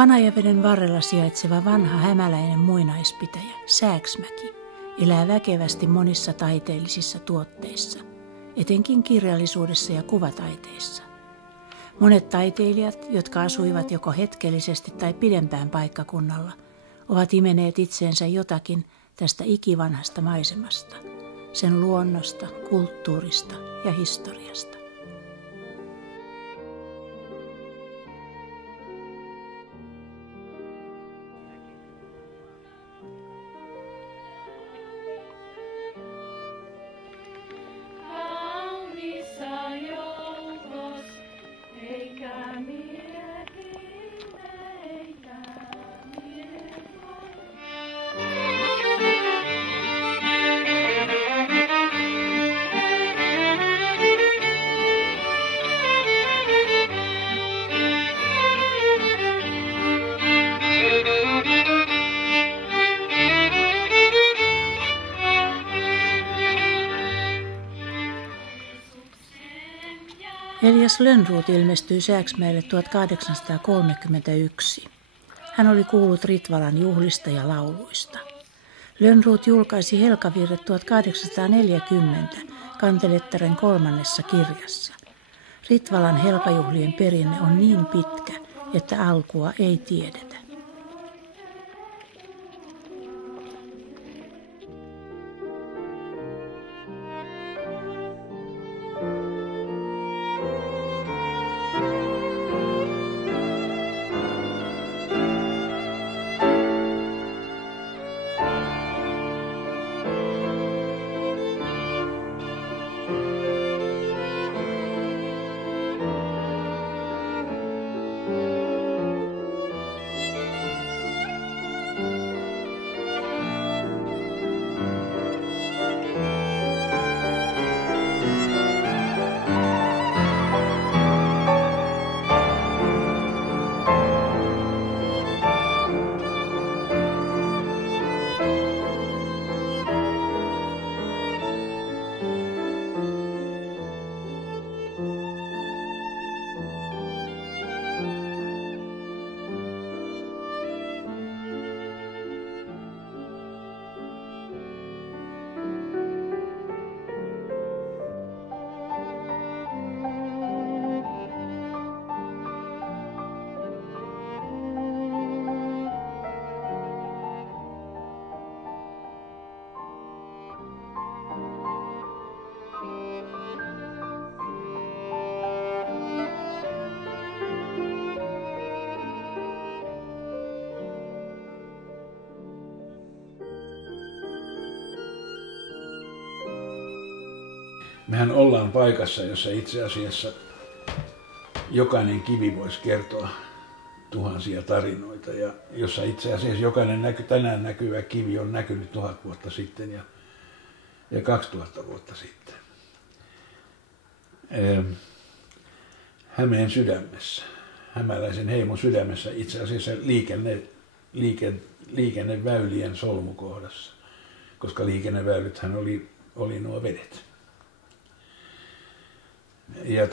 Vanajaveden varrella sijaitseva vanha hämäläinen muinaispitäjä, Sääksmäki, elää väkevästi monissa taiteellisissa tuotteissa, etenkin kirjallisuudessa ja kuvataiteissa. Monet taiteilijat, jotka asuivat joko hetkellisesti tai pidempään paikkakunnalla, ovat imeneet itseensä jotakin tästä ikivanhasta maisemasta, sen luonnosta, kulttuurista ja historiasta. Elias Lönnrot ilmestyi Sääksmäelle 1831. Hän oli kuullut Ritvalan juhlista ja lauluista. Lönnrot julkaisi Helkavirret 1840 Kantelettaren 3. kirjassa. Ritvalan helkajuhlien perinne on niin pitkä, että alkua ei tiedetä. Mehän ollaan paikassa, jossa itse asiassa jokainen kivi voisi kertoa tuhansia tarinoita ja jossa itse asiassa jokainen tänään näkyvä kivi on näkynyt 1000 vuotta sitten ja 2000 vuotta sitten. Hämeen sydämessä, hämäläisen heimon sydämessä, itse asiassa liikenneväylien solmukohdassa, koska liikenneväylythän oli nuo vedet. Ja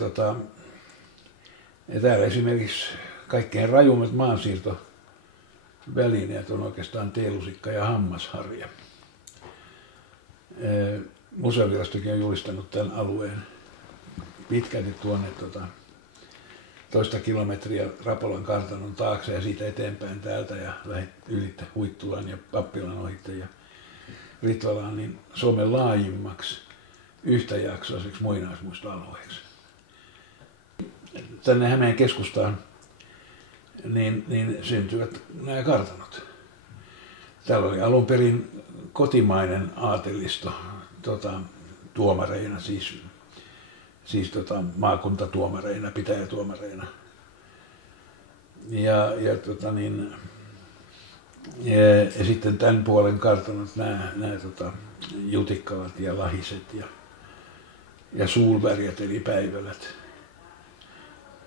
täällä esimerkiksi kaikkein rajummat maansiirtovälineet on oikeastaan teelusikka ja hammasharja. Museovirastokin on julistanut tämän alueen pitkälti tuonne 1 kilometriä Rapolan kartanon taakse ja siitä eteenpäin täältä ja ylittä Huittulan ja Pappilan ohitte ja Ritvalaan niin Suomen laajimmaksi yhtäjaksoiseksi muinaismuistoalueeksi. Tänne Hämeen keskustaan niin syntyvät nämä kartanot. Täällä oli alun perin kotimainen aatelisto tuomareina, siis maakuntatuomareina, pitäjätuomareina. Ja sitten tämän puolen kartanot, nämä Jutikkalat ja Lahiset ja Sulbergät eli Päivälät.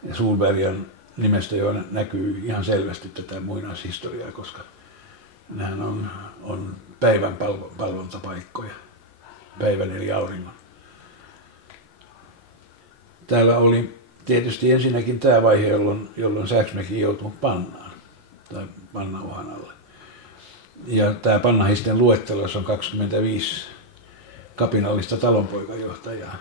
Ja Sulbergan nimestä jo näkyy ihan selvästi tätä muinaishistoriaa, koska nehän on päivän palvontapaikkoja, päivän eli auringon. Täällä oli tietysti ensinnäkin tämä vaihe, jolloin Sääksmäki joutui pannaan. tai pannauhan alle. Ja tämä pannahisten luettelo, jossa on 25 kapinallista talonpoikajohtajaa,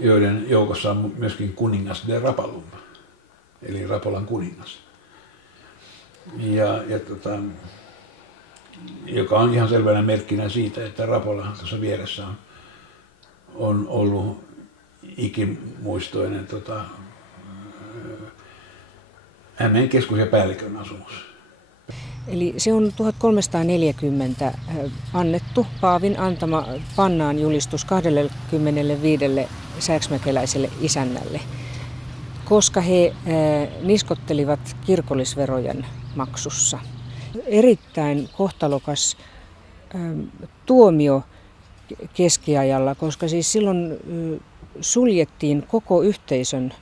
joiden joukossa on myöskin kuningas de Rapalum, eli Rapolan kuningas. Joka on ihan selvänä merkkinä siitä, että Rapola tuossa vieressä on ollut ikimuistoinen Hämeen keskus- ja päällikön asumus. Eli se on 1340 annettu Paavin antama pannaan julistus 25 sääksmäkeläiselle isännälle, koska he niskottelivat kirkollisverojen maksussa. Erittäin kohtalokas tuomio keskiajalla, koska siis silloin suljettiin koko yhteisön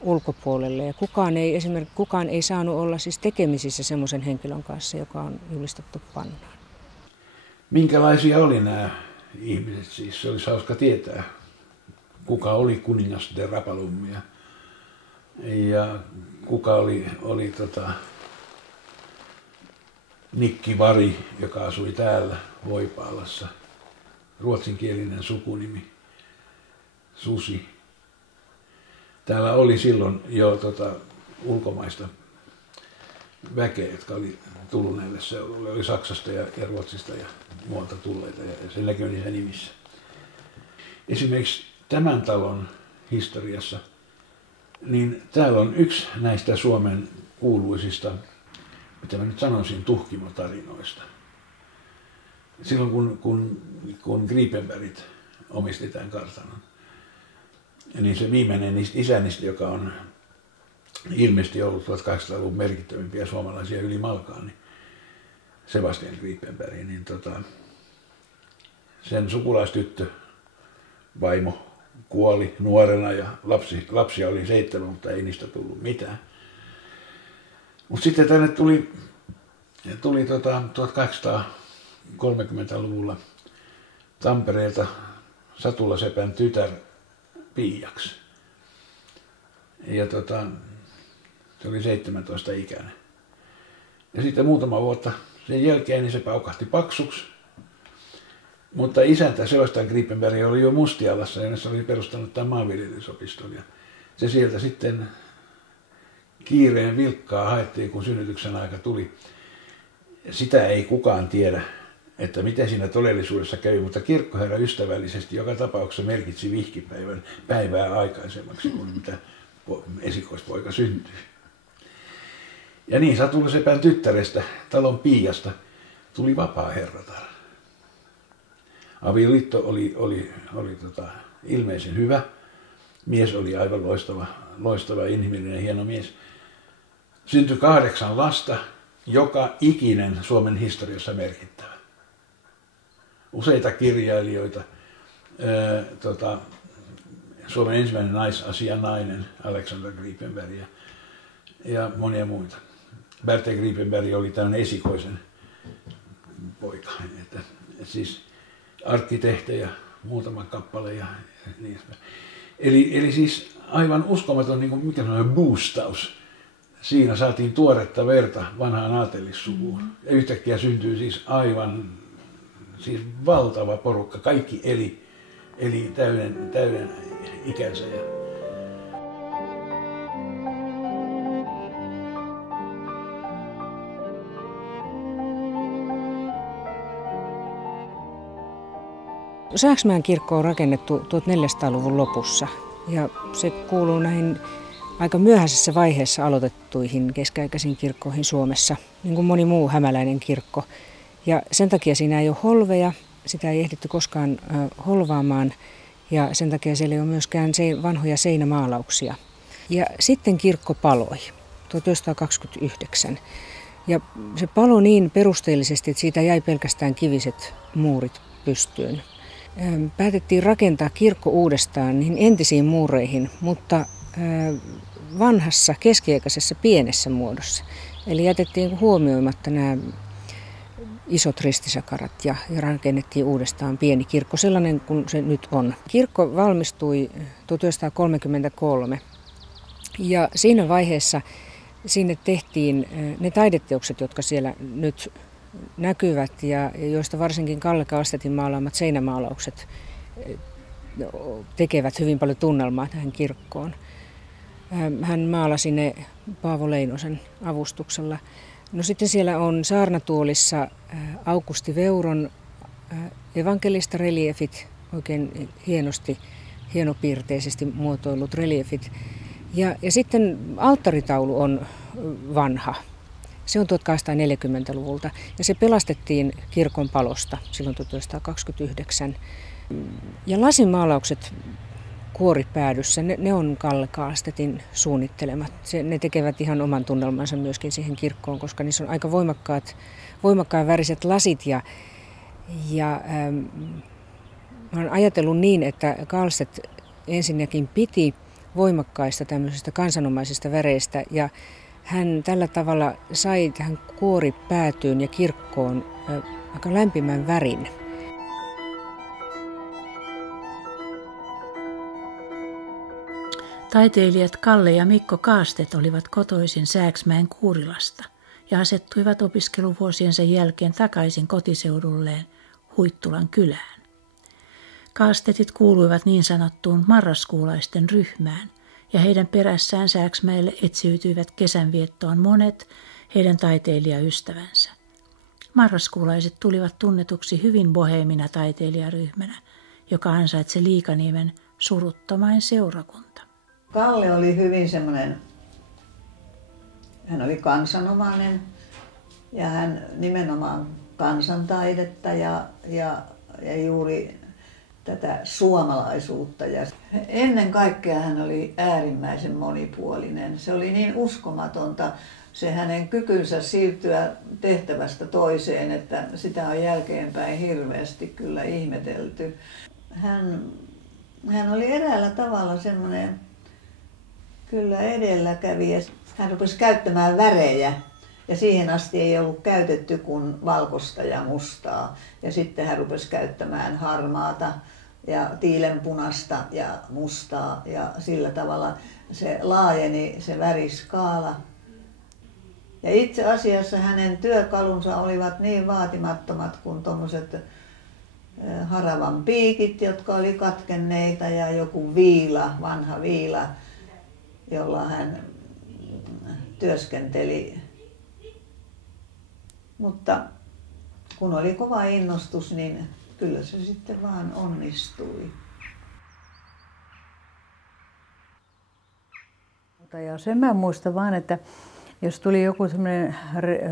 ulkopuolelle ja kukaan ei saanut olla siis tekemisissä semmoisen henkilön kanssa, joka on julistettu pannaan. Minkälaisia oli nämä ihmiset siis? Se olisi hauska tietää, kuka oli kuningas de Rapalum ja kuka oli Nikki Vari, joka asui täällä Voipaalassa. Ruotsinkielinen sukunimi, Susi. Täällä oli silloin jo ulkomaista väkeä, jotka oli tullut näille seudulle. Oli Saksasta ja Ruotsista ja muualta tulleita ja se näkyy niissä nimissä. Esimerkiksi tämän talon historiassa, niin täällä on yksi näistä Suomen kuuluisista, mitä mä nyt sanoisin, tuhkimotarinoista. Silloin kun Gripenbergit omisti tämän kartanon, niin se viimeinen niistä isännistä, joka on ilmeisesti ollut 1800-luvun merkittävimpiä suomalaisia yli malkaan, niin Sebastian Gripenberg, niin sen sukulaistyttö, vaimo, kuoli nuorena ja lapsia oli 7, mutta ei niistä tullut mitään. Mutta sitten tänne tuli 1830-luvulla Tampereelta Satulasepän tytär Piiaksi. Ja se oli 17-ikäinen. Ja sitten muutama vuotta sen jälkeen niin se paukahti paksuksi. Mutta isäntä Sebastian Gripenberg oli jo Mustialassa, jonne se oli perustanut tämän maanviljelysopiston. Ja se sieltä sitten kiireen vilkkaa haettiin, kun synnytyksen aika tuli. Sitä ei kukaan tiedä, että miten siinä todellisuudessa kävi, mutta kirkkoherra ystävällisesti joka tapauksessa merkitsi vihkipäivän päivää aikaisemmaksi kuin mitä esikoispoika syntyi. Ja niin Satulasepän tyttärestä, talon Piiasta, tuli vapaaherratar. Avioliitto oli ilmeisen hyvä. Mies oli aivan loistava, inhimillinen, hieno mies. Syntyi 8 lasta, joka ikinen Suomen historiassa merkittävä. Useita kirjailijoita, Suomen ensimmäinen naisasianainen Alexander Gripenberg ja monia muita. Bertel Gripenberg oli tämmöinen esikoisen poika, että siis arkkitehtejä muutama kappale ja niin edespäin. Eli siis aivan uskomaton, niin kuin mikä sellainen boostaus. Siinä saatiin tuoretta verta vanhaan aatelissukuun. Ja yhtäkkiä syntyi siis aivan valtava porukka. Kaikki eli täyden ikänsä. Sääksmäen kirkko on rakennettu 1400-luvun lopussa ja se kuuluu näihin aika myöhäisessä vaiheessa aloitettuihin keskiaikaisiin kirkkoihin Suomessa, niin kuin moni muu hämäläinen kirkko. Ja sen takia siinä ei ole holveja, sitä ei ehditty koskaan holvaamaan ja sen takia siellä ei ole myöskään vanhoja seinämaalauksia. Ja sitten kirkko paloi 1929 ja se paloi niin perusteellisesti, että siitä jäi pelkästään kiviset muurit pystyyn. Päätettiin rakentaa kirkko uudestaan niihin entisiin muureihin, mutta vanhassa keskiaikaisessa pienessä muodossa. Eli jätettiin huomioimatta nämä isot ristisakarat ja rakennettiin uudestaan pieni kirkko, sellainen kuin se nyt on. Kirkko valmistui 1933 ja siinä vaiheessa sinne tehtiin ne taideteokset, jotka siellä nyt näkyvät ja joista varsinkin Kalle Kahlstedtin maalaamat seinämaalaukset tekevät hyvin paljon tunnelmaa tähän kirkkoon. Hän maalasi ne Paavo Leinosen avustuksella. No sitten siellä on saarnatuolissa Aukusti Veuron evankelista reliefit, oikein hienopiirteisesti muotoillut reliefit. Ja sitten alttaritaulu on vanha. Se on 1840-luvulta ja se pelastettiin kirkon palosta silloin 1929. Ja lasinmaalaukset kuoripäädyssä, ne on Kalle Kahlstedtin suunnittelemat. Ne tekevät ihan oman tunnelmansa myöskin siihen kirkkoon, koska niissä on aika voimakkaan väriset lasit. Mä olen ajatellut niin, että Kahlstedt ensinnäkin piti voimakkaista tämmöisistä kansanomaisista väreistä ja hän tällä tavalla sai tähän kuoripäätyyn ja kirkkoon aika lämpimän värin. Taiteilijat Kalle ja Mikko Kahlstedt olivat kotoisin Sääksmäen Kuurilasta ja asettuivat opiskeluvuosiensa jälkeen takaisin kotiseudulleen Huittulan kylään. Kahlstedtit kuuluivat niin sanottuun marraskuulaisten ryhmään ja heidän perässään Sääksmäelle etsiytyivät kesänviettoon monet heidän taiteilijaystävänsä. Marraskuulaiset tulivat tunnetuksi hyvin boheemina taiteilijaryhmänä, joka ansaitsi liikaniemen suruttomain seurakunta. Kalle oli hyvin semmoinen, hän oli kansanomainen ja hän nimenomaan kansantaidetta ja juuri tätä suomalaisuutta. Ja ennen kaikkea hän oli äärimmäisen monipuolinen. Se oli niin uskomatonta se hänen kykynsä siirtyä tehtävästä toiseen, että sitä on jälkeenpäin hirveästi kyllä ihmetelty. Hän oli eräällä tavalla semmoinen kyllä edelläkävijä. Hän rupesi käyttämään värejä ja siihen asti ei ollut käytetty kuin valkoista ja mustaa. Ja sitten hän rupesi käyttämään harmaata ja tiilenpunasta ja mustaa ja sillä tavalla se laajeni se väriskaala. Ja itse asiassa hänen työkalunsa olivat niin vaatimattomat kuin tuommoiset haravan piikit, jotka oli katkenneita ja joku viila, vanha viila, jolla hän työskenteli. Mutta kun oli kova innostus, niin kyllä se sitten vaan onnistui. Ja sen mä muistan vaan, että jos tuli joku semmoinen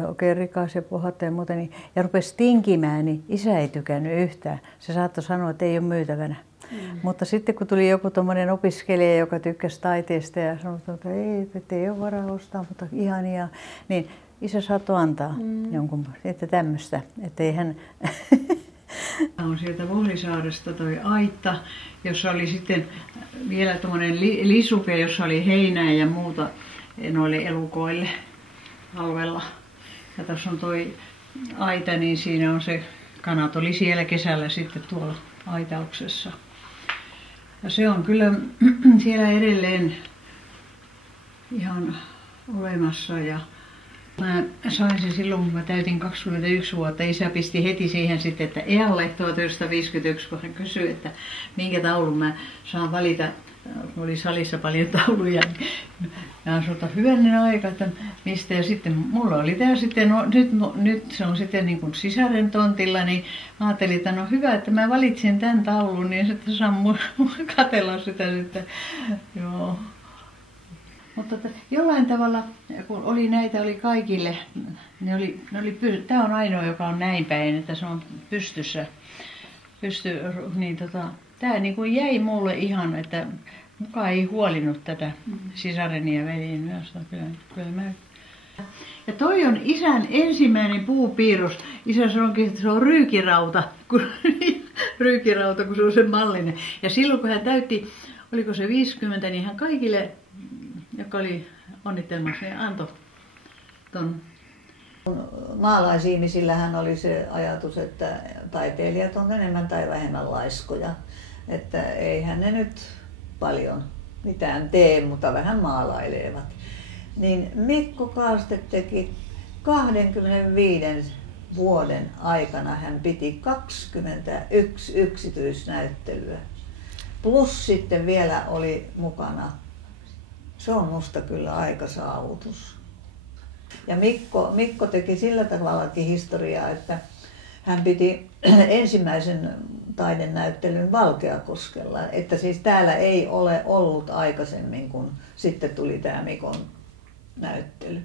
oikein rikas ja pohata ja muuta, niin, ja rupesi tinkimään, niin isä ei tykännyt yhtään. Se saattoi sanoa, että ei ole myytävänä. Mutta sitten kun tuli joku tommoinen opiskelija, joka tykkäsi taiteesta ja sanoi, että ei ole varaa ostaa, mutta ihania, niin isä saattoi antaa jonkun, että tämmöistä, että ei hän... On sieltä Vuolisaaresta toi aitta, jossa oli sitten vielä tommoinen lisuke, jossa oli heinää ja muuta noille elukoille alueella. Ja tässä on toi aita, niin siinä on se, kanat oli siellä kesällä sitten tuolla aitauksessa. Ja se on kyllä siellä edelleen ihan olemassa. Ja mä sain sen silloin, kun mä täytin 21 vuotta. Isä pisti heti siihen sitten, että iälle 1951, kun hän kysyi, että minkä taulun mä saan valita. Oli salissa paljon tauluja. Ja sulta hyvänen aika, että mistä. Ja sitten mulla oli tää sitten, nyt se on sitten niin kuin sisaren tontilla, niin mä ajattelin, että no hyvä, että mä valitsin tämän taulun, niin sitten saan katsella sitä sitten. Joo. Mutta jollain tavalla, kun oli näitä, oli kaikille, tämä on ainoa, joka on näin päin, että se on pystyssä. Niin tämä niin kuin jäi mulle ihan, että mukaan ei huolinut tätä sisareni ja veljeni myös. Kyllä mä. Ja toi on isän ensimmäinen puupiirros. Isä sanoikin, että se on ryykirauta, kun se on sen mallinen. Ja silloin kun hän täytti, oliko se 50, niin hän kaikille, jotka oli onnittelemassa, niin antoi ton. Maalaisihmisillähän oli se ajatus, että taiteilijat on enemmän tai vähemmän laiskoja. Että eihän ne nyt paljon mitään tee, mutta vähän maalailevat. niin Mikko Kaarste teki 25 vuoden aikana hän piti 21 yksityisnäyttelyä. Plus sitten vielä oli mukana. Se on musta kyllä aika saavutus. Ja Mikko teki sillä tavallakin historiaa, että hän piti ensimmäisen taidenäyttelyn Valkeakoskella. Että siis täällä ei ole ollut aikaisemmin, kun sitten tuli tämä Mikon näyttely.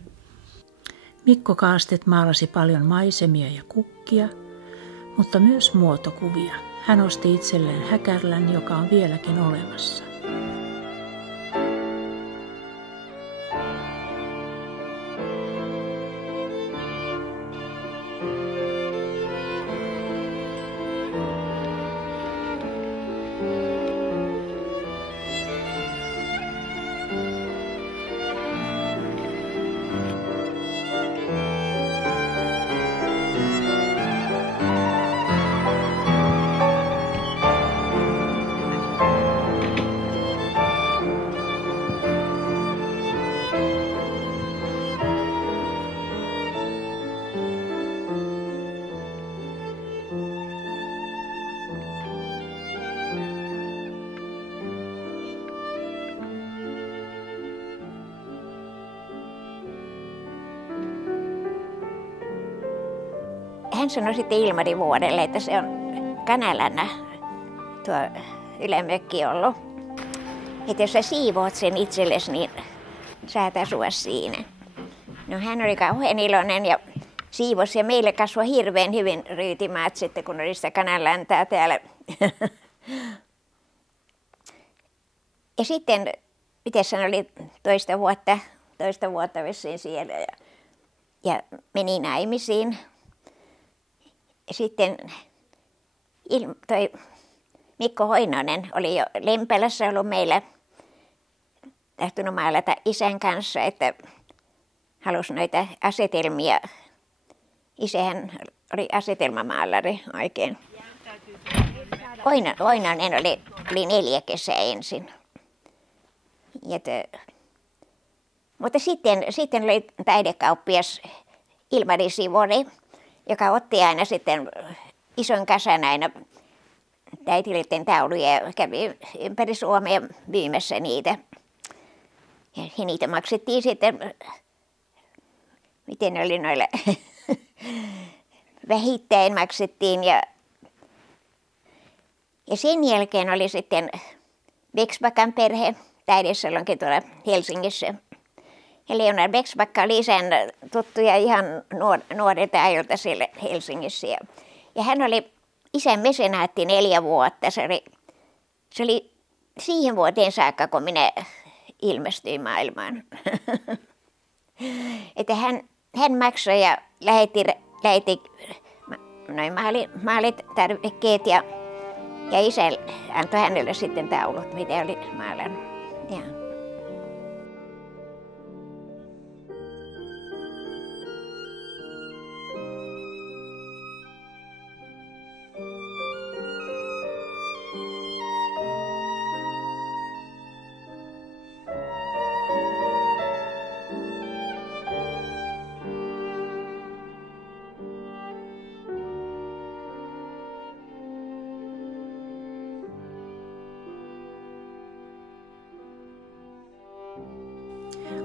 Mikko Kaarstedt maalasi paljon maisemia ja kukkia, mutta myös muotokuvia. Hän osti itselleen häkärlän, joka on vieläkin olemassa. Hän sanoi sitten Ilmari Vuorelle, että se on Kanalana tuo ylämökki ollut. Että jos sä siivoat sen itsellesi, niin saat asua siinä. No hän oli kauhean iloinen ja siivosi ja meille kasvoi hirveän hyvin ryytimaat sitten, kun oli sitä kananläntaa täällä. Ja sitten, miten hän oli toista vuotta vissiin siellä ja meni naimisiin. Ja sitten toi Mikko Hoinonen oli jo Lempälässä ollut meillä tahtonut maalata isän kanssa, että halusi noita asetelmia. Isähän oli asetelmamaalari oikein. Oinonen oli 4 kesää ensin. Mutta sitten oli taidekauppias Ilmari Sivori, joka otti aina sitten ison kasan aina täitilleiden tauluja ja kävi ympäri Suomea myymässä niitä. Ja niitä maksettiin sitten, miten oli noilla, vähittäin maksettiin. Ja sen jälkeen oli sitten Vexbackan perhe taidesalonkin tuolla Helsingissä. Ja Leonard Vexbacka oli isän tuttuja ihan nuorilta ajoilta siellä Helsingissä. Ja hän oli isän mesenaatti 4 vuotta. Se oli siihen vuoteen saakka, kun minä ilmestyin maailmaan. Että hän maksoi ja lähetti noin maalit, tarvikkeet ja isä antoi hänelle sitten taulut, mitä oli maalannut. Ja.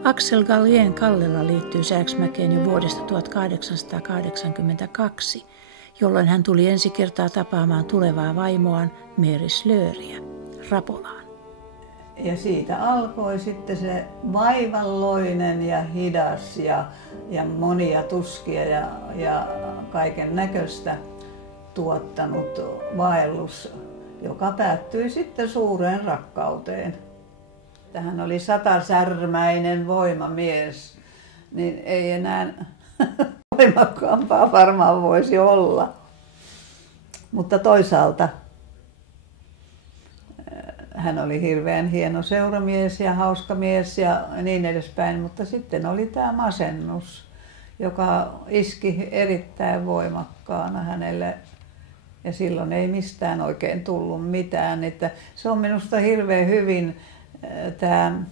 Axel Gallien Kallela liittyy Sääksmäkeen jo vuodesta 1882, jolloin hän tuli ensi kertaa tapaamaan tulevaa vaimoaan Meri Slööriä Rapolaan. Ja siitä alkoi sitten se vaivalloinen ja hidas ja monia tuskia ja kaiken näköistä tuottanut vaellus, joka päättyi sitten suureen rakkauteen. Hän oli 100-särmäinen voimamies, niin ei enää voimakkaampaa varmaan voisi olla. Mutta toisaalta hän oli hirveän hieno seuramies ja hauska mies ja niin edespäin, mutta sitten oli tämä masennus, joka iski erittäin voimakkaana hänelle. Ja silloin ei mistään oikein tullut mitään. Että se on minusta hirveän hyvin tämä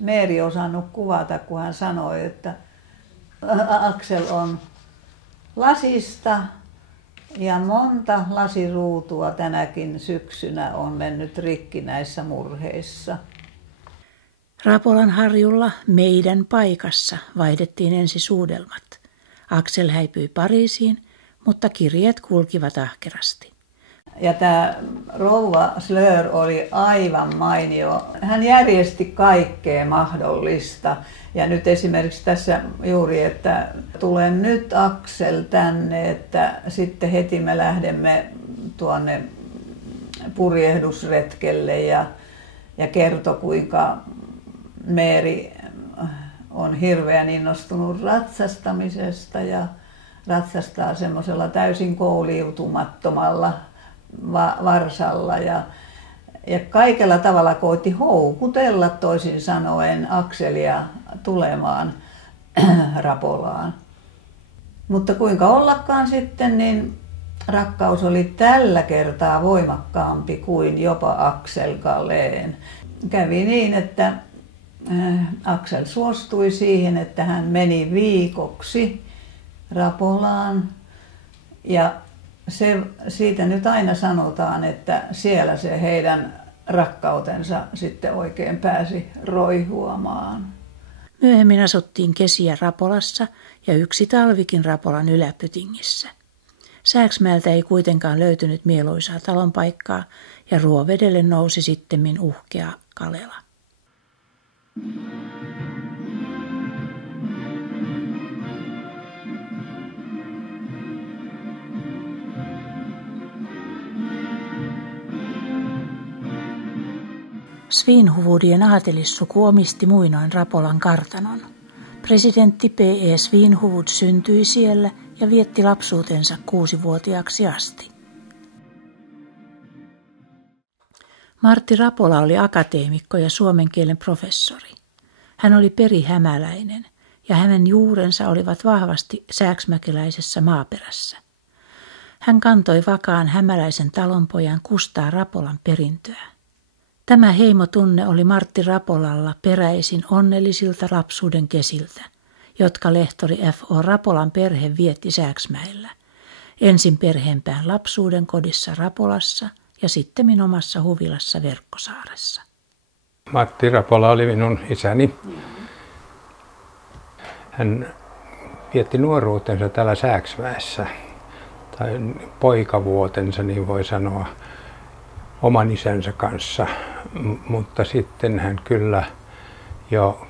Meeri osannut kuvata, kun hän sanoi, että Aksel on lasista ja monta lasiruutua tänäkin syksynä on mennyt rikki näissä murheissa. Rapolan harjulla meidän paikassa vaihdettiin ensi suudelmat. Aksel häipyi Pariisiin, mutta kirjeet kulkivat ahkerasti. Ja tämä rouva Slör oli aivan mainio. Hän järjesti kaikkea mahdollista. Ja nyt esimerkiksi tässä juuri, että tulen nyt Aksel tänne, että sitten heti me lähdemme tuonne purjehdusretkelle ja kertoi kuinka Meeri on hirveän innostunut ratsastamisesta ja ratsastaa semmoisella täysin kouliutumattomalla varsalla ja kaikella tavalla koitti houkutella toisin sanoen Akselia tulemaan Rapolaan. Mutta kuinka ollakaan sitten, niin rakkaus oli tällä kertaa voimakkaampi kuin jopa Aksel Galén. Kävi niin, että Aksel suostui siihen, että hän meni viikoksi Rapolaan ja siitä nyt aina sanotaan, että siellä se heidän rakkautensa sitten oikein pääsi roihuamaan. Myöhemmin asuttiin kesiä Rapolassa ja yksi talvikin Rapolan yläpytingissä. Sääksmäeltä ei kuitenkaan löytynyt mieluisaa talonpaikkaa ja Ruovedelle nousi sittemmin uhkea Kalela. Svinhuvudien aatelissuku omisti muinoin Rapolan kartanon. Presidentti P.E. Svinhuvud syntyi siellä ja vietti lapsuutensa 6-vuotiaaksi asti. Martti Rapola oli akateemikko ja suomen kielen professori. Hän oli perihämäläinen ja hänen juurensa olivat vahvasti sääksmäkeläisessä maaperässä. Hän kantoi vakaan hämäläisen talonpojan Kustaa Rapolan perintöä. Tämä heimotunne oli Martti Rapolalla peräisin onnellisilta lapsuuden kesiltä, jotka lehtori F.O. Rapolan perhe vietti Sääksmäellä. Ensin perheenpään lapsuuden kodissa Rapolassa ja sittemmin omassa huvilassa Verkkosaaressa. Martti Rapola oli minun isäni. Hän vietti nuoruutensa täällä Sääksmäessä, tai poikavuotensa niin voi sanoa, oman isänsä kanssa, mutta sitten hän kyllä jo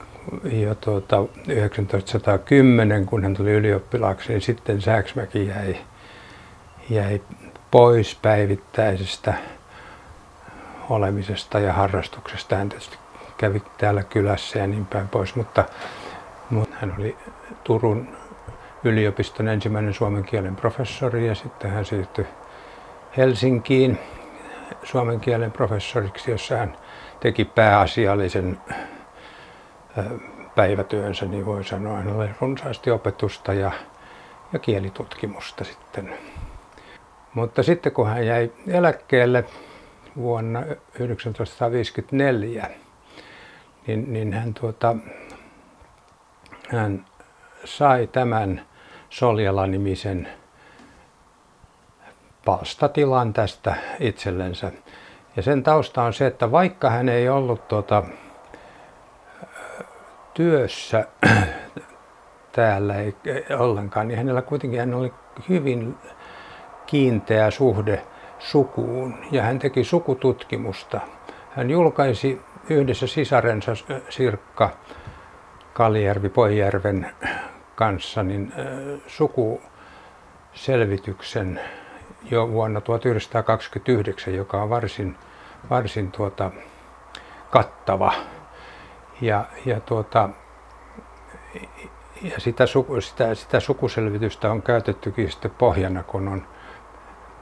1910, kun hän tuli ylioppilaaksi, niin sitten Sääksmäki jäi pois päivittäisestä olemisesta ja harrastuksesta. Hän tietysti kävi täällä kylässä ja niin päin pois, mutta hän oli Turun yliopiston ensimmäinen suomen kielen professori ja sitten hän siirtyi Helsinkiin suomen kielen professoriksi, jossa hän teki pääasiallisen päivätyönsä, niin voi sanoa. Hän oli runsaasti opetusta ja kielitutkimusta sitten. Mutta sitten kun hän jäi eläkkeelle vuonna 1954, niin hän sai tämän Soljala-nimisen palstatilan tästä itsellensä. Ja sen tausta on se, että vaikka hän ei ollut työssä täällä ei ollenkaan, niin hän oli hyvin kiinteä suhde sukuun ja hän teki sukututkimusta. Hän julkaisi yhdessä sisarensa Sirkka Kalijärvi-Poijärven kanssa sukuselvityksen jo vuonna 1929, joka on varsin kattava. Ja sitä sukuselvitystä on käytettykin sitten pohjana, kun on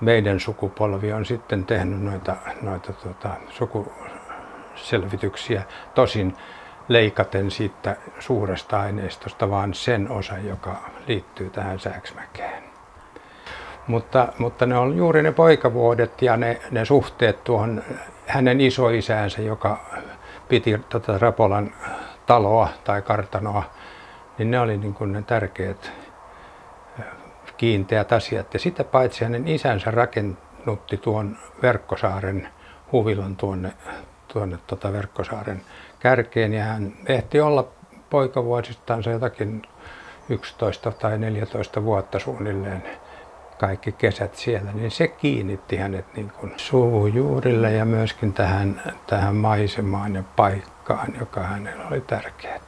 meidän sukupolvi on sitten tehnyt noita sukuselvityksiä, tosin leikaten siitä suuresta aineistosta vaan sen osan, joka liittyy tähän Sääksmäkeen. Mutta ne on juuri ne poikavuodet ja ne suhteet tuohon hänen isoisäänsä, joka piti Rapolan taloa tai kartanoa, niin ne oli niin kuin ne tärkeät kiinteät asiat. Ja sitä paitsi hänen isänsä rakennutti tuon Verkkosaaren huvilan tuonne Verkkosaaren kärkeen, ja hän ehti olla poikavuosistansa jotakin 11 tai 14 vuotta suunnilleen kaikki kesät siellä, niin se kiinnitti hänet niin kuin suvun juurille ja myöskin tähän maisemaan ja paikkaan, joka hänellä oli tärkeää.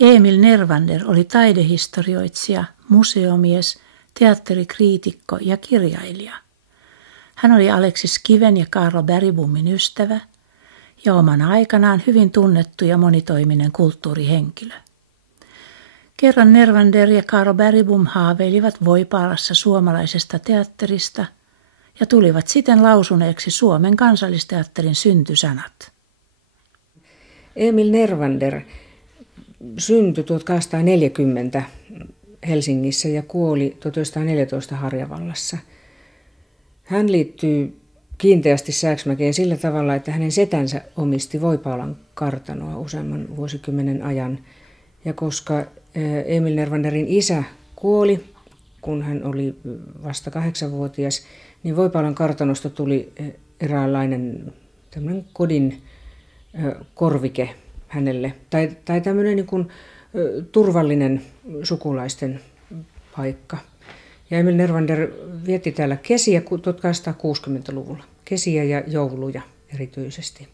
Emil Nervander oli taidehistorioitsija, museomies, teatterikriitikko ja kirjailija. Hän oli Aleksis Kiven ja Kaarlo Bergbomin ystävä ja omana aikanaan hyvin tunnettu ja monitoiminen kulttuurihenkilö. Kerran Nervander ja Kaarlo Bergbom haaveilivat Voipaalassa suomalaisesta teatterista ja tulivat siten lausuneeksi Suomen kansallisteatterin syntysanat. Emil Nervander syntyi 1840 Helsingissä ja kuoli 1914 Harjavallassa. Hän liittyy kiinteästi Sääksmäkeen sillä tavalla, että hänen setänsä omisti Voipaalan kartanoa useamman vuosikymmenen ajan. Ja koska Emil Nervanderin isä kuoli, kun hän oli vasta 8-vuotias, niin Voipaalan kartanosta tuli eräänlainen kodin korvike hänelle. Tai tämmöinen niin kuin turvallinen sukulaisten paikka. Ja Emil Nervander vietti täällä kesiä 1860-luvulla. Kesiä ja jouluja erityisesti.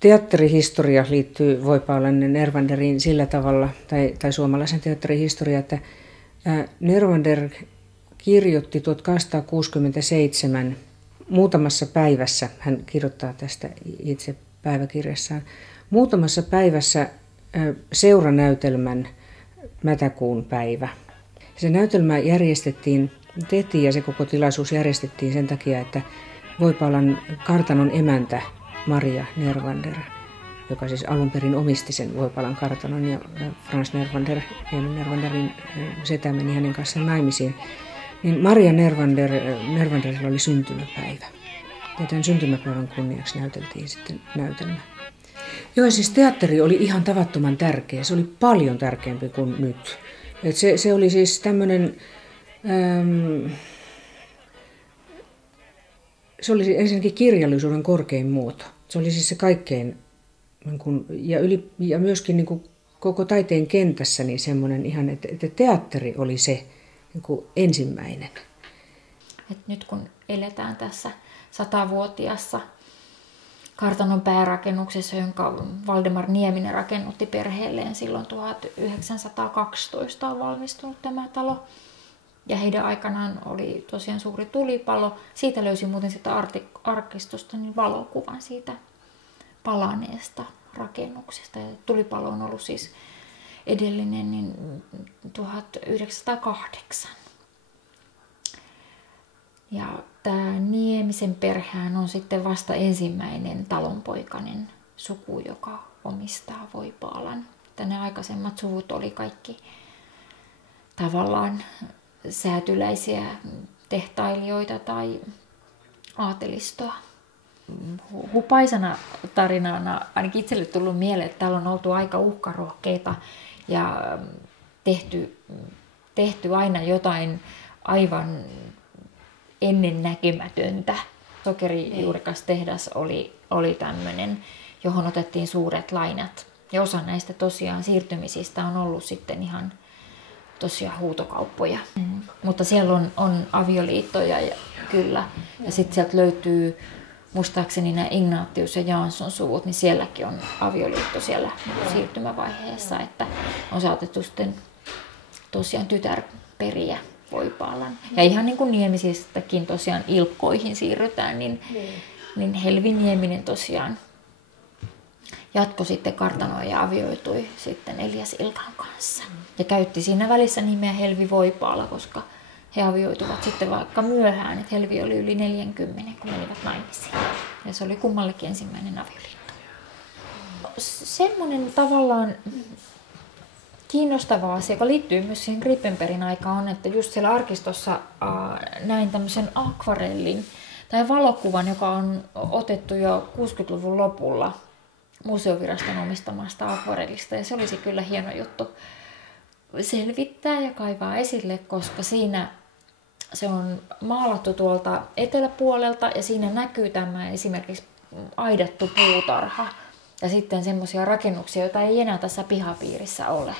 Teatterihistoria liittyy Voipaalan ja Nervanderiin sillä tavalla, tai suomalaisen teatterihistoria, että Nervander kirjoitti 1867 muutamassa päivässä, hän kirjoittaa tästä itse päiväkirjassaan, muutamassa päivässä seuranäytelmän Mätäkuun päivä. Se näytelmä tehtiin ja se koko tilaisuus järjestettiin sen takia, että Voipaalan kartanon emäntä Maria Nervander, joka siis alun perin omisti sen Voipaalan kartanon, ja Frans Nervander, Emil Nervanderin setä meni hänen kanssaan naimisiin, niin Maria Nervanderilla oli syntymäpäivä. Ja tämän syntymäpäivän kunniaksi näyteltiin sitten näytelmä. Joo, siis teatteri oli ihan tavattoman tärkeä. Se oli paljon tärkeämpi kuin nyt. Se oli siis tämmöinen... Se oli ensinnäkin kirjallisuuden korkein muoto. Se oli siis se kaikkein, ja myöskin niin kuin koko taiteen kentässä niin semmoinen ihan, että teatteri oli se niin kuin ensimmäinen. Et nyt kun eletään tässä 100-vuotiaassa kartanon päärakennuksessa, jonka Valdemar Nieminen rakennutti perheelleen silloin 1912 on valmistunut tämä talo. Ja heidän aikanaan oli tosiaan suuri tulipalo. Siitä löysin muuten sitä arkistosta niin valokuvan siitä palaneesta rakennuksesta. Ja tulipalo on ollut siis edellinen niin 1908. Ja tämä Niemisen perhehän on sitten vasta ensimmäinen talonpoikainen suku, joka omistaa Voipaalan. Ne aikaisemmat suvut oli kaikki tavallaan säätyläisiä tehtailijoita tai aatelistoa. Hupaisana tarinana ainakin itselle tullut mieleen, että täällä on oltu aika uhkarohkeita ja tehty aina jotain aivan ennennäkemätöntä. Sokerijuurikastehdas oli tämmöinen, johon otettiin suuret lainat. Ja osa näistä tosiaan siirtymisistä on ollut sitten ihan tosiaan huutokauppoja. Mutta siellä on avioliittoja kyllä. Ja sitten sieltä löytyy muistaakseni nämä Ignatius ja Jansson suvut, niin sielläkin on avioliitto siellä siirtymävaiheessa, että on saatettu sitten tosiaan tytärperiä Voipaalan. Ja ihan niin kuin Niemisistäkin tosiaan Ilkkoihin siirrytään, niin Helvi Nieminen tosiaan jatkoi sitten kartanoa ja avioitui sitten Elias Ilkan kanssa. Ja käytti siinä välissä nimeä Helvi Voipaala, koska he avioituvat sitten vaikka myöhään. Että Helvi oli yli 40, kun menivät naimisiin. Ja se oli kummallekin ensimmäinen avioliitto. Semmoinen tavallaan kiinnostava asia, joka liittyy myös siihen Gripenbergin aikaan, on, että just siellä arkistossa näin tämmöisen akvarellin tai valokuvan, joka on otettu jo 60-luvun lopulla museoviraston omistamasta akvarellista. Ja se olisi kyllä hieno juttu selvittää ja kaivaa esille, koska siinä se on maalattu tuolta eteläpuolelta ja siinä näkyy tämä esimerkiksi aidattu puutarha ja sitten semmoisia rakennuksia, joita ei enää tässä pihapiirissä ole.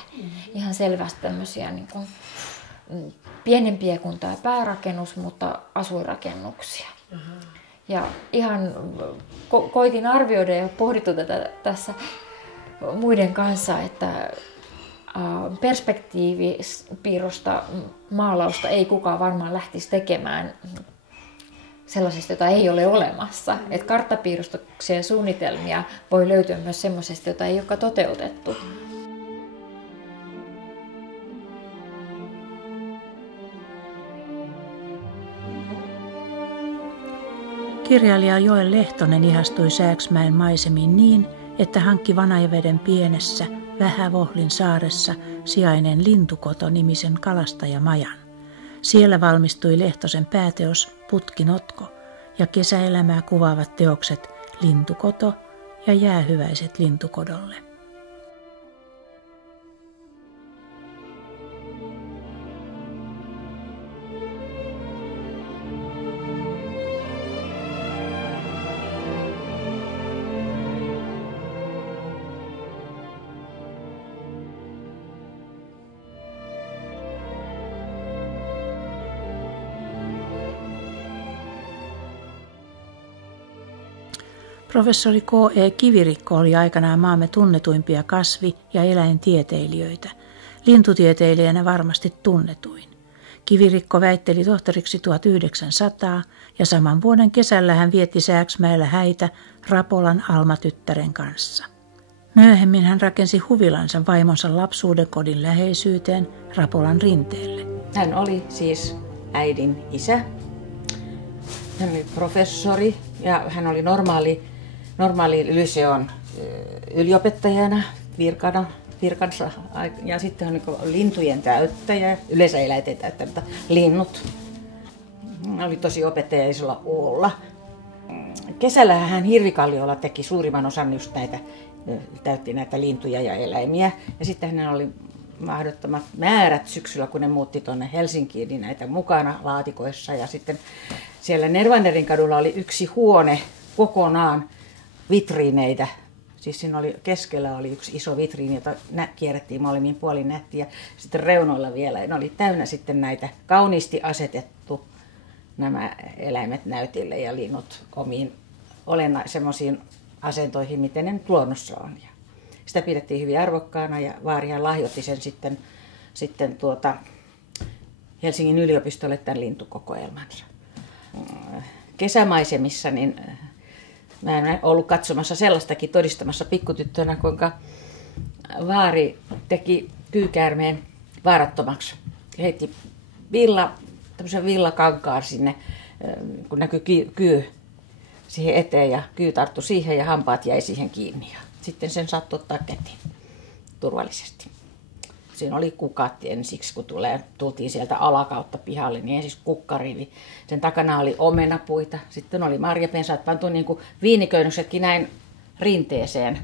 Ihan selvästi tämmöisiä niin kuin pienempiä kuin tämä päärakennus, mutta asuinrakennuksia. Ja ihan koitin arvioida ja pohdittu tätä tässä muiden kanssa, että perspektiivipiirrosta maalausta ei kukaan varmaan lähtisi tekemään sellaisesta, jota ei ole olemassa. Että karttapiirustuksia ja suunnitelmia voi löytyä myös sellaisesta, jota ei olekaan toteutettu. Kirjailija Joel Lehtonen ihastui Sääksmäen maisemiin niin, että hankki Vanajaveden pienessä Vähävohlin saaressa sijainen Lintukoto-nimisen kalastajamajan. Siellä valmistui Lehtosen pääteos Putkinotko ja kesäelämää kuvaavat teokset Lintukoto ja Jäähyväiset lintukodolle. Professori K.E. Kivirikko oli aikanaan maamme tunnetuimpia kasvi- ja eläintieteilijöitä, lintutieteilijänä varmasti tunnetuin. Kivirikko väitteli tohtoriksi 1900 ja saman vuoden kesällä hän vietti Sääksmäellä häitä Rapolan Alma-tyttären kanssa. Myöhemmin hän rakensi huvilansa vaimonsa lapsuuden kodin läheisyyteen Rapolan rinteelle. Hän oli siis äidin isä. Hän oli professori ja hän oli normaali lyseon yliopettajana virkansa. Ja sitten hän oli lintujen täyttäjä, yleensä eläinten täyttäjä, mutta linnut. Hän oli tosi opettajaisella olla. Kesällä hän Hirvikalliolla teki suurimman osan just täytti näitä lintuja ja eläimiä. Ja sitten hänellä oli mahdottomat määrät syksyllä, kun ne muutti tuonne Helsinkiin, niin näitä mukana laatikoissa. Ja sitten siellä Nervanderin kadulla oli yksi huone kokonaan vitriineitä. Siis siinä oli, keskellä oli yksi iso vitriini, jota kierrettiin molemmin puolin nähtiin. Ja sitten reunoilla vielä. Ne oli täynnä sitten näitä kauniisti asetettu nämä eläimet näytille ja linnut omiin semmoisiin asentoihin, miten ne nyt luonnossa on. Ja sitä pidettiin hyvin arvokkaana ja vaarihan lahjoitti sen sitten Helsingin yliopistolle tämän lintukokoelmansa. Kesämaisemissa niin mä en ollut katsomassa sellaistakin todistamassa pikkutyttönä, kuinka vaari teki kyykäärmeen vaarattomaksi. Heitti tämmöisen villakankaan sinne, kun näkyi kyy siihen eteen ja kyy tarttui siihen ja hampaat jäi siihen kiinni. Ja sitten sen saattoi ottaa käteen turvallisesti. Siinä oli kukat ensiksi, kun tultiin sieltä alakautta pihalle, niin ensiksi kukkarivi. Sen takana oli omenapuita, sitten oli marjapensaat, pantu niin kuin viiniköynnöksetkin näin rinteeseen,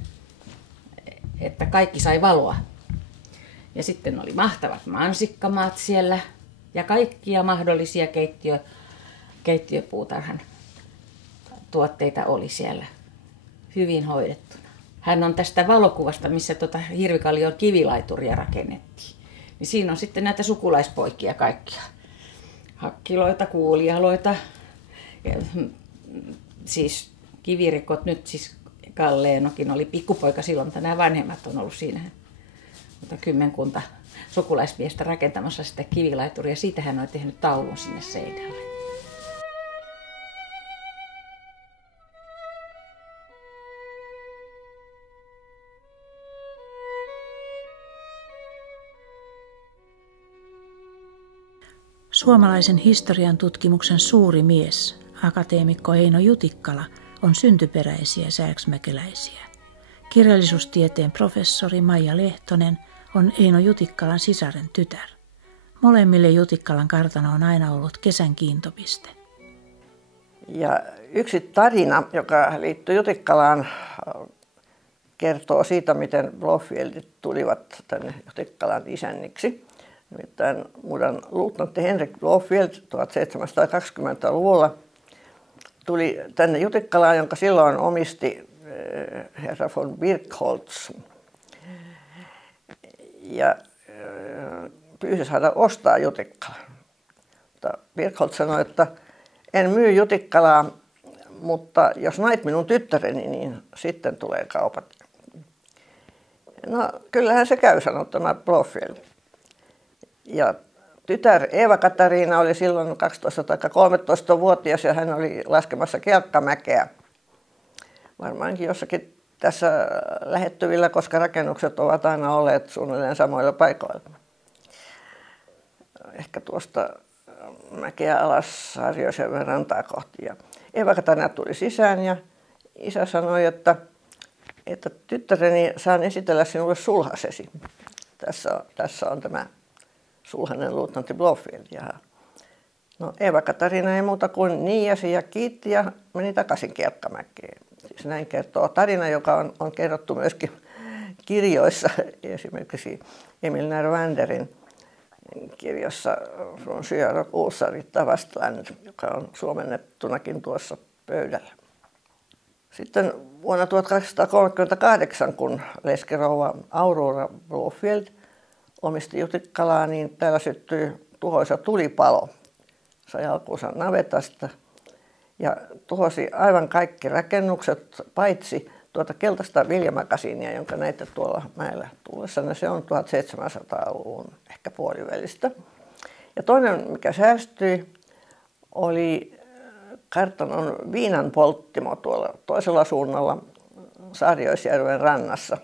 että kaikki sai valoa. Ja sitten oli mahtavat mansikkamaat siellä ja kaikkia mahdollisia keittiöpuutarhan tuotteita oli siellä hyvin hoidettuna. Hän on tästä valokuvasta, missä Hirvikallion kivilaituria rakennettiin. Niin siinä on sitten näitä sukulaispoikia kaikkia. Hakkiloita, kuulialoita. Ja, siis Kivirikot nyt, siis Kalleenokin oli pikkupoika silloin, mutta nämä vanhemmat on ollut siinä. Mutta kymmenkunta sukulaismiestä rakentamassa sitä kivilaituria. Siitä hän on tehnyt taulun sinne seinälle. Suomalaisen historian tutkimuksen suuri mies, akateemikko Eino Jutikkala, on syntyperäisiä sääksmäkeläisiä. Kirjallisuustieteen professori Maija Lehtonen on Eino Jutikkalan sisaren tytär. Molemmille Jutikkalan kartano on aina ollut kesän kiintopiste. Ja yksi tarina, joka liittyy Jutikkalaan, kertoo siitä, miten Blofieldit tulivat tänne Jutikkalan isänniksi. Nimittäin muiden luutnantti Henrik Blofield 1720-luvulla tuli tänne Jutikkalaan, jonka silloin omisti herra von Birkholz. Ja pyysi saada ostaa Jutikkalaa. Mutta Birkholz sanoi, että en myy Jutikkalaa, mutta jos nait minun tyttäreni, niin sitten tulee kaupat. No kyllähän se käy, sanoi tämä Blofield. Ja tytär Eeva-Katariina oli silloin 12 tai 13-vuotias ja hän oli laskemassa kelkkamäkeä. Varmaankin jossakin tässä lähettyvillä, koska rakennukset ovat aina olleet suunnilleen samoilla paikoilla. Ehkä tuosta mäkeä alas Harjoisjärven rantaa kohti. Ja Eeva-Katariina tuli sisään ja isä sanoi, että tyttäreni, saan esitellä sinulle sulhasesi. Tässä on tämä sulhanen luutnantti Blofield. Ja no Eeva-Katariina ei muuta kuin niiasi ja kiitti ja meni takaisin kelkkamäkeen. Siis näin kertoo tarina, joka on kerrottu myöskin kirjoissa, esimerkiksi Emil Närvanderin kirjassa Från sjöar och åsar i Tavastland, joka on suomennettunakin tuossa pöydällä. Sitten vuonna 1838, kun leskirouva Aurora Blofield omisti Jutikkalaa, niin täällä syttyi tuhoisa tulipalo. Sai alkuunsa navetasta ja tuhosi aivan kaikki rakennukset, paitsi tuota keltaista viljamakasiinia, jonka näitte tuolla mäellä tullessanne. Se on 1700-luvun ehkä puolivälistä. Ja toinen, mikä säästyi, oli kartanon viinan polttimo tuolla toisella suunnalla Saarioisjärven rannassa.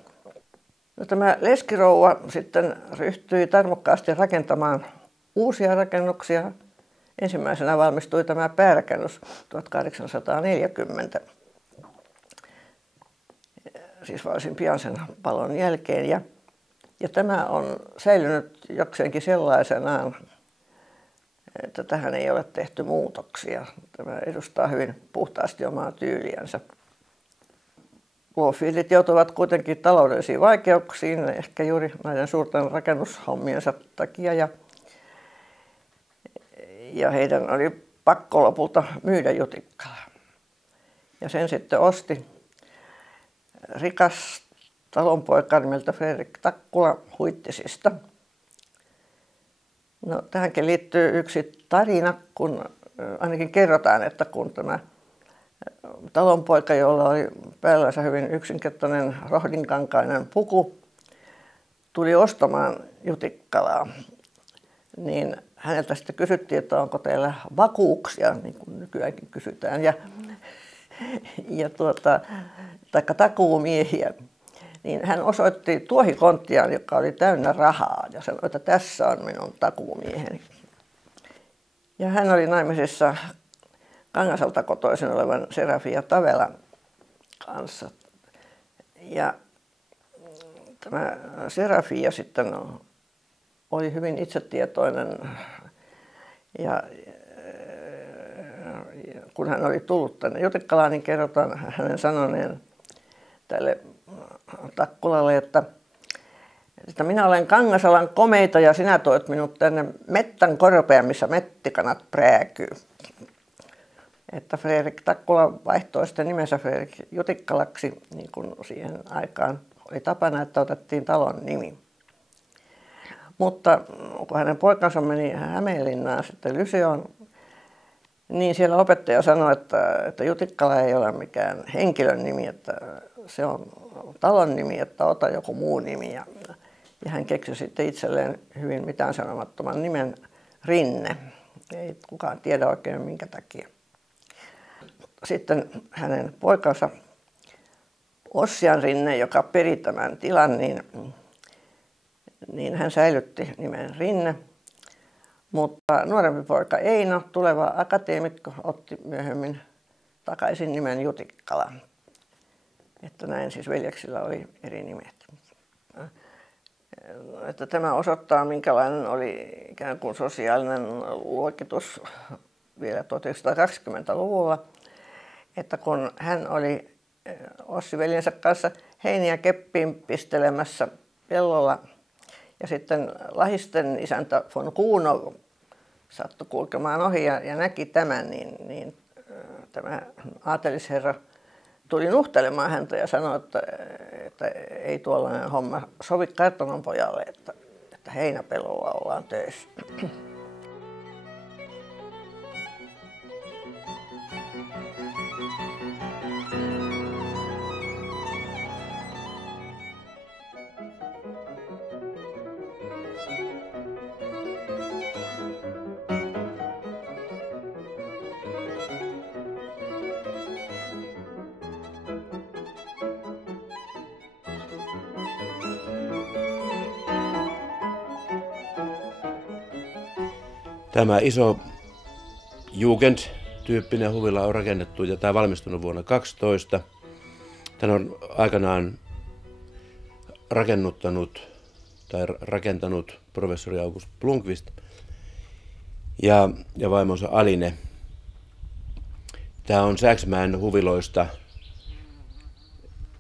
No, tämä leskirouva sitten ryhtyi tarmokkaasti rakentamaan uusia rakennuksia. Ensimmäisenä valmistui tämä päärakennus 1840, siis varsin pian sen palon jälkeen. Ja tämä on säilynyt jokseenkin sellaisenaan, että tähän ei ole tehty muutoksia. Tämä edustaa hyvin puhtaasti omaa tyyliänsä. Blofieldit joutuvat kuitenkin taloudellisiin vaikeuksiin, ehkä juuri näiden suurten rakennushommiensa takia. Ja heidän oli pakko lopulta myydä Jutikkala. Ja sen sitten osti rikas talonpoika nimeltä Fredrik Takkula Huittisista. No, tähänkin liittyy yksi tarina, kun ainakin kerrotaan, että kun tämä talonpoika, jolla oli päällänsä hyvin yksinkertainen rohdinkankainen puku, tuli ostamaan Jutikkalaa, niin häneltä sitten kysyttiin, että onko teillä vakuuksia, niin kuin nykyäänkin kysytään, taikka takuumiehiä. Niin hän osoitti tuohikonttiaan, joka oli täynnä rahaa, ja sanoi, että tässä on minun takuumieheni. Ja hän oli naimisissa Kangasalta kotoisin olevan Serafia Tavelan kanssa. Ja tämä Serafia sitten oli hyvin itsetietoinen ja kun hän oli tullut tänne Jutikkalaan, niin kerrotaan hänen sanoneen tälle Takkulalle, että minä olen Kangasalan komeita ja sinä toit minut tänne mettän korpeen, missä mettikanat prääkyy. Että Fredrik Takkula vaihtoi sitten nimensä Fredrik Jutikkalaksi, niin kuin siihen aikaan oli tapana, että otettiin talon nimi. Mutta kun hänen poikansa meni Hämeenlinnaan sitten Lyseoon, niin siellä opettaja sanoi, että Jutikkala ei ole mikään henkilön nimi, että se on talon nimi, että ota joku muu nimi. Ja hän keksi sitten itselleen hyvin mitään sanomattoman nimen Rinne. Ei kukaan tiedä oikein minkä takia. Sitten hänen poikansa Ossian Rinne, joka peri tämän tilan, niin hän säilytti nimen Rinne. Mutta nuorempi poika Eino, tuleva akateemikko, otti myöhemmin takaisin nimen Jutikkala. Että näin siis veljeksillä oli eri nimet. Että tämä osoittaa, minkälainen oli ikään kuin sosiaalinen luokitus vielä 1920-luvulla, että kun hän oli Ossi-veljensä kanssa heiniä keppiin pistelemässä pellolla ja sitten Lahisten isäntä von Kuuno sattui kulkemaan ohi ja näki tämän, niin tämä aatelisherra tuli nuhtelemaan häntä ja sanoi, että ei tuollainen homma sovi kartanon pojalle, että heinäpellolla ollaan töissä. Tämä iso Jugend-tyyppinen huvila on rakennettu ja tämä valmistunut vuonna 2012. Tän on aikanaan rakentanut professori August Blomqvist ja vaimonsa Aline. Tämä on Sääksmäen huviloista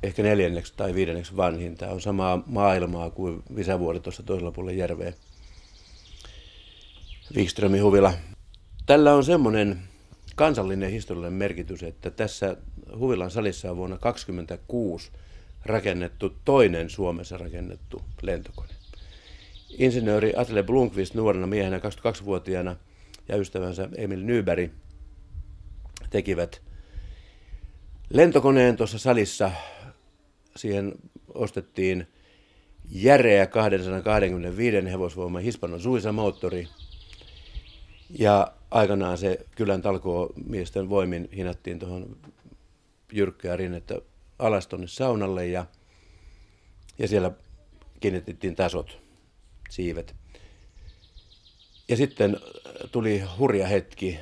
ehkä 4. tai 5. vanhin. Tämä on samaa maailmaa kuin Visavuori tuossa toisella puolella järveä. Wikströmin huvila. Tällä on semmoinen kansallinen historiallinen merkitys, että tässä huvilan salissa on vuonna 1926 rakennettu toinen Suomessa rakennettu lentokone. Insinööri Atle Blomqvist nuorena miehenä 22-vuotiaana ja ystävänsä Emil Nyberg tekivät lentokoneen tuossa salissa. Siihen ostettiin järeä 225 hevosvoiman Hispano Suiza moottori. Ja aikanaan se kylän talkoomiesten voimin hinattiin tuohon jyrkkää rinnettä alas tuonne saunalle ja siellä kiinnitettiin tasot, siivet. Ja sitten tuli hurja hetki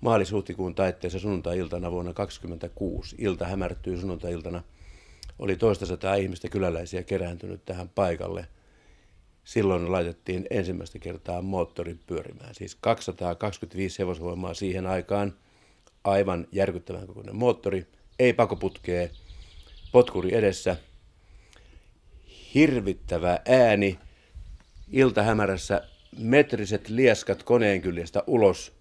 maalis-huhtikuun taitteessa sunnuntai-iltana vuonna 1926. Ilta hämärtyi sunnuntai-iltana. Oli 200 ihmistä kyläläisiä kerääntynyt tähän paikalle. Silloin laitettiin ensimmäistä kertaa moottori pyörimään. Siis 225 hevosvoimaa siihen aikaan. Aivan järkyttävän kokoinen moottori. Ei pakoputkea. Potkuri edessä. Hirvittävä ääni. Iltahämärässä metriset lieskat koneen kyljestä ulos.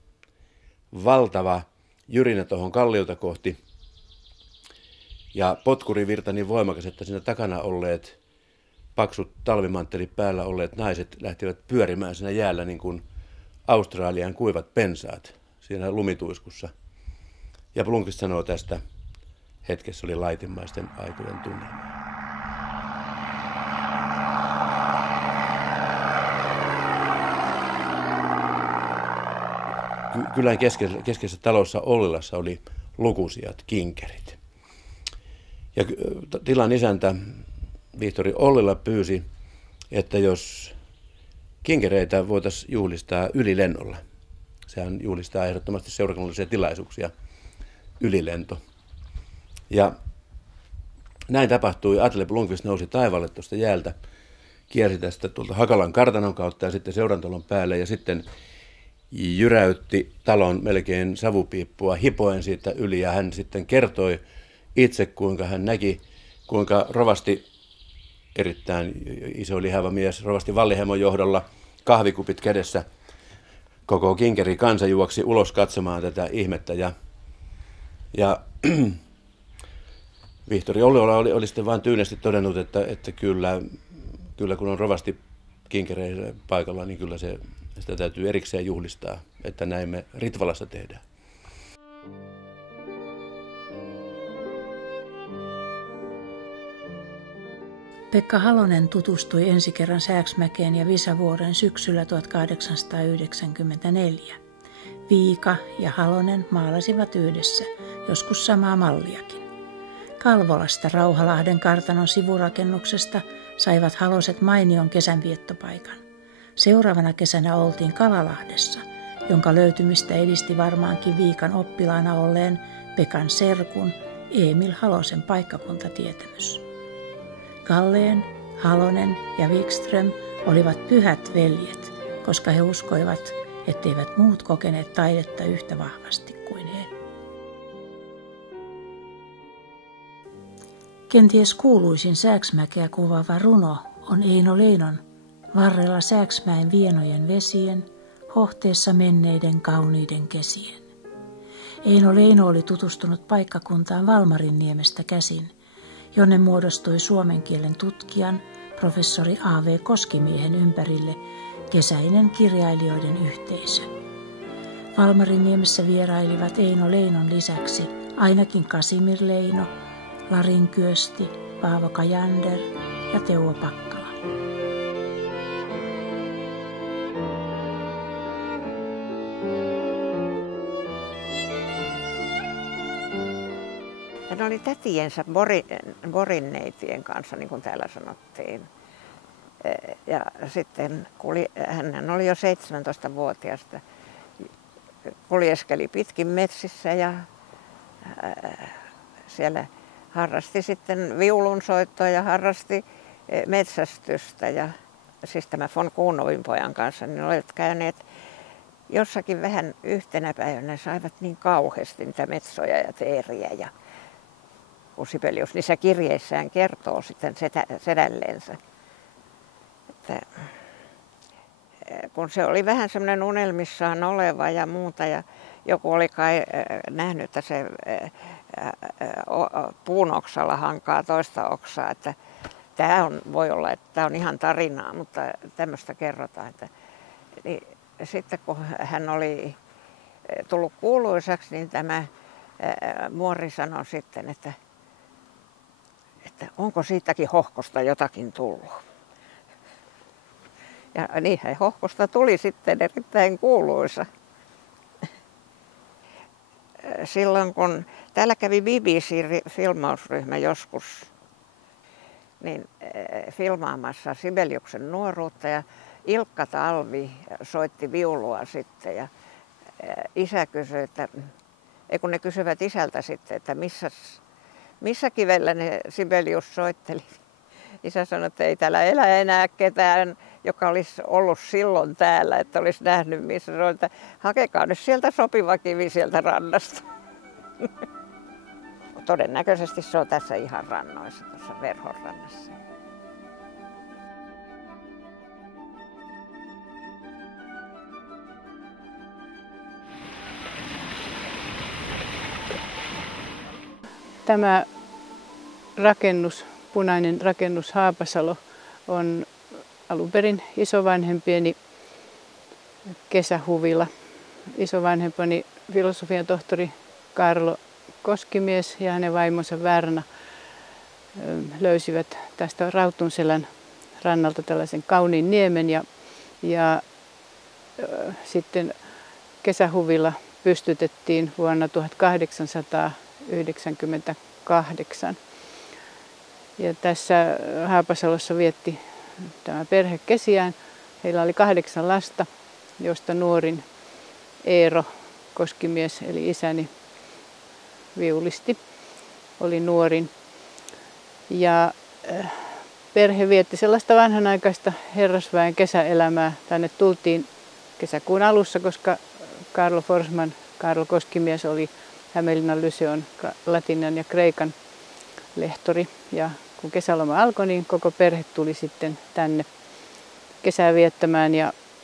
Valtava jyrinä tuohon kalliota kohti. Ja potkuri virta niin voimakas, että siinä takana olleet paksut talvimanttelit päällä olleet naiset lähtivät pyörimään siinä jäällä niin kuin Australian kuivat pensaat siinä lumituiskussa. Ja Blomqvist sanoo tästä, hetkessä oli laitimmaisten aikojen tunnelma. Kylän keskeisessä talossa Ollilassa oli lukuisat kinkerit. Ja tilan isäntä Vihtori Ollila pyysi, että jos kinkereitä voitaisiin juhlistaa ylilennolla. Sehän juhlistaa ehdottomasti seurakunnallisia tilaisuuksia, ylilento. Ja näin tapahtui. Atle Blomqvist nousi taivaalle tuosta jäältä, kiersi tästä tuolta Hakalan kartanon kautta ja sitten seurantalon päälle ja sitten jyräytti talon melkein savupiippua hipoen siitä yli ja hän sitten kertoi itse, kuinka hän näki, kuinka rovasti, erittäin iso lihava mies, rovasti Vallihemon johdolla, kahvikupit kädessä, koko kinkeri kansa juoksi ulos katsomaan tätä ihmettä ja Vihtori Ollila oli sitten vain tyynesti todennut, että kyllä kun on rovasti kinkereillä paikalla, niin kyllä sitä täytyy erikseen juhlistaa, että näin me Ritvalassa tehdään. Pekka Halonen tutustui ensi kerran Sääksmäkeen ja Visavuoren syksyllä 1894. Viika ja Halonen maalasivat yhdessä, joskus samaa malliakin. Kalvolasta Rauhalahden kartanon sivurakennuksesta saivat Haloset mainion kesänviettopaikan. Seuraavana kesänä oltiin Kalalahdessa, jonka löytymistä edisti varmaankin Viikan oppilaana olleen Pekan serkun Emil Halosen paikkakuntatietämys. Kalleen, Halonen ja Wikström olivat pyhät veljet, koska he uskoivat, etteivät muut kokeneet taidetta yhtä vahvasti kuin he. Kenties kuuluisin Sääksmäkeä kuvaava runo on Eino Leinon Varrella Sääksmäen vienojen vesien, hohteessa menneiden kauniiden kesien. Eino Leino oli tutustunut paikkakuntaan Valmarinniemestä käsin, jonne muodostui suomen kielen tutkijan professori A.V. Koskimiehen ympärille kesäinen kirjailijoiden yhteisö. Valmarinniemessä vierailivat Eino Leinon lisäksi ainakin Kasimir Leino, Larin Kyösti, Paavo Kajander ja Teuvo Pakkala. Hän oli tätiensä Borinneitien kanssa, niin kuin täällä sanottiin. Ja sitten hän oli jo 17-vuotiaasta. Kuljeskeli pitkin metsissä ja siellä harrasti sitten viulunsoittoa ja harrasti metsästystä. Ja siis tämä von Kuhnovin pojan kanssa, niin olivat käyneet jossakin vähän yhtenä päivänä, saivat niin kauheasti niitä metsoja ja teeriä. Ja kun Sibelius niissä kirjeissään kertoo sitten sedälleensä, että kun se oli vähän semmoinen unelmissaan oleva ja muuta ja joku oli kai nähnyt, että se puun oksalla hankaa toista oksaa, että voi olla, että tämä on ihan tarinaa, mutta tämmöistä kerrotaan. Niin sitten kun hän oli tullut kuuluisaksi, niin tämä muori sanoi sitten, että onko siitäkin Hohkosta jotakin tullut. Ja niinhän Hohkosta tuli sitten erittäin kuuluisa. Silloin kun täällä kävi BBC-filmausryhmä joskus niin filmaamassa Sibeliuksen nuoruutta ja Ilkka Talvi soitti viulua sitten ja isä kysyi, kun ne kysyvät isältä sitten, että missä kivellä ne Sibelius soitteli. Isä sanoi, että ei täällä elä enää ketään, joka olisi ollut silloin täällä, että olisi nähnyt missä se on, että hakekaa nyt sieltä sopiva kivi sieltä rannasta. Todennäköisesti se on tässä ihan rannoissa, tuossa Verhon rannassa. Tämä rakennus, punainen rakennus Haapasalo, on alun perin isovanhempieni kesähuvila. Isovanhempani filosofian tohtori Kaarlo Koskimies ja hänen vaimonsa Värna löysivät tästä Rautunselän rannalta tällaisen kauniin niemen ja sitten kesähuvila pystytettiin vuonna 1898. Ja tässä Haapasalossa vietti tämä perhe kesiään. Heillä oli 8 lasta, josta nuorin Eero Koskimies eli isäni viulisti oli nuorin. Ja perhe vietti sellaista vanhanaikaista herrasväen kesäelämää. Tänne tultiin kesäkuun alussa, koska Kaarlo Koskimies oli Hämeenlinnan Lyseon latinan ja kreikan lehtori. Ja kun kesäloma alkoi, niin koko perhe tuli sitten tänne kesää viettämään.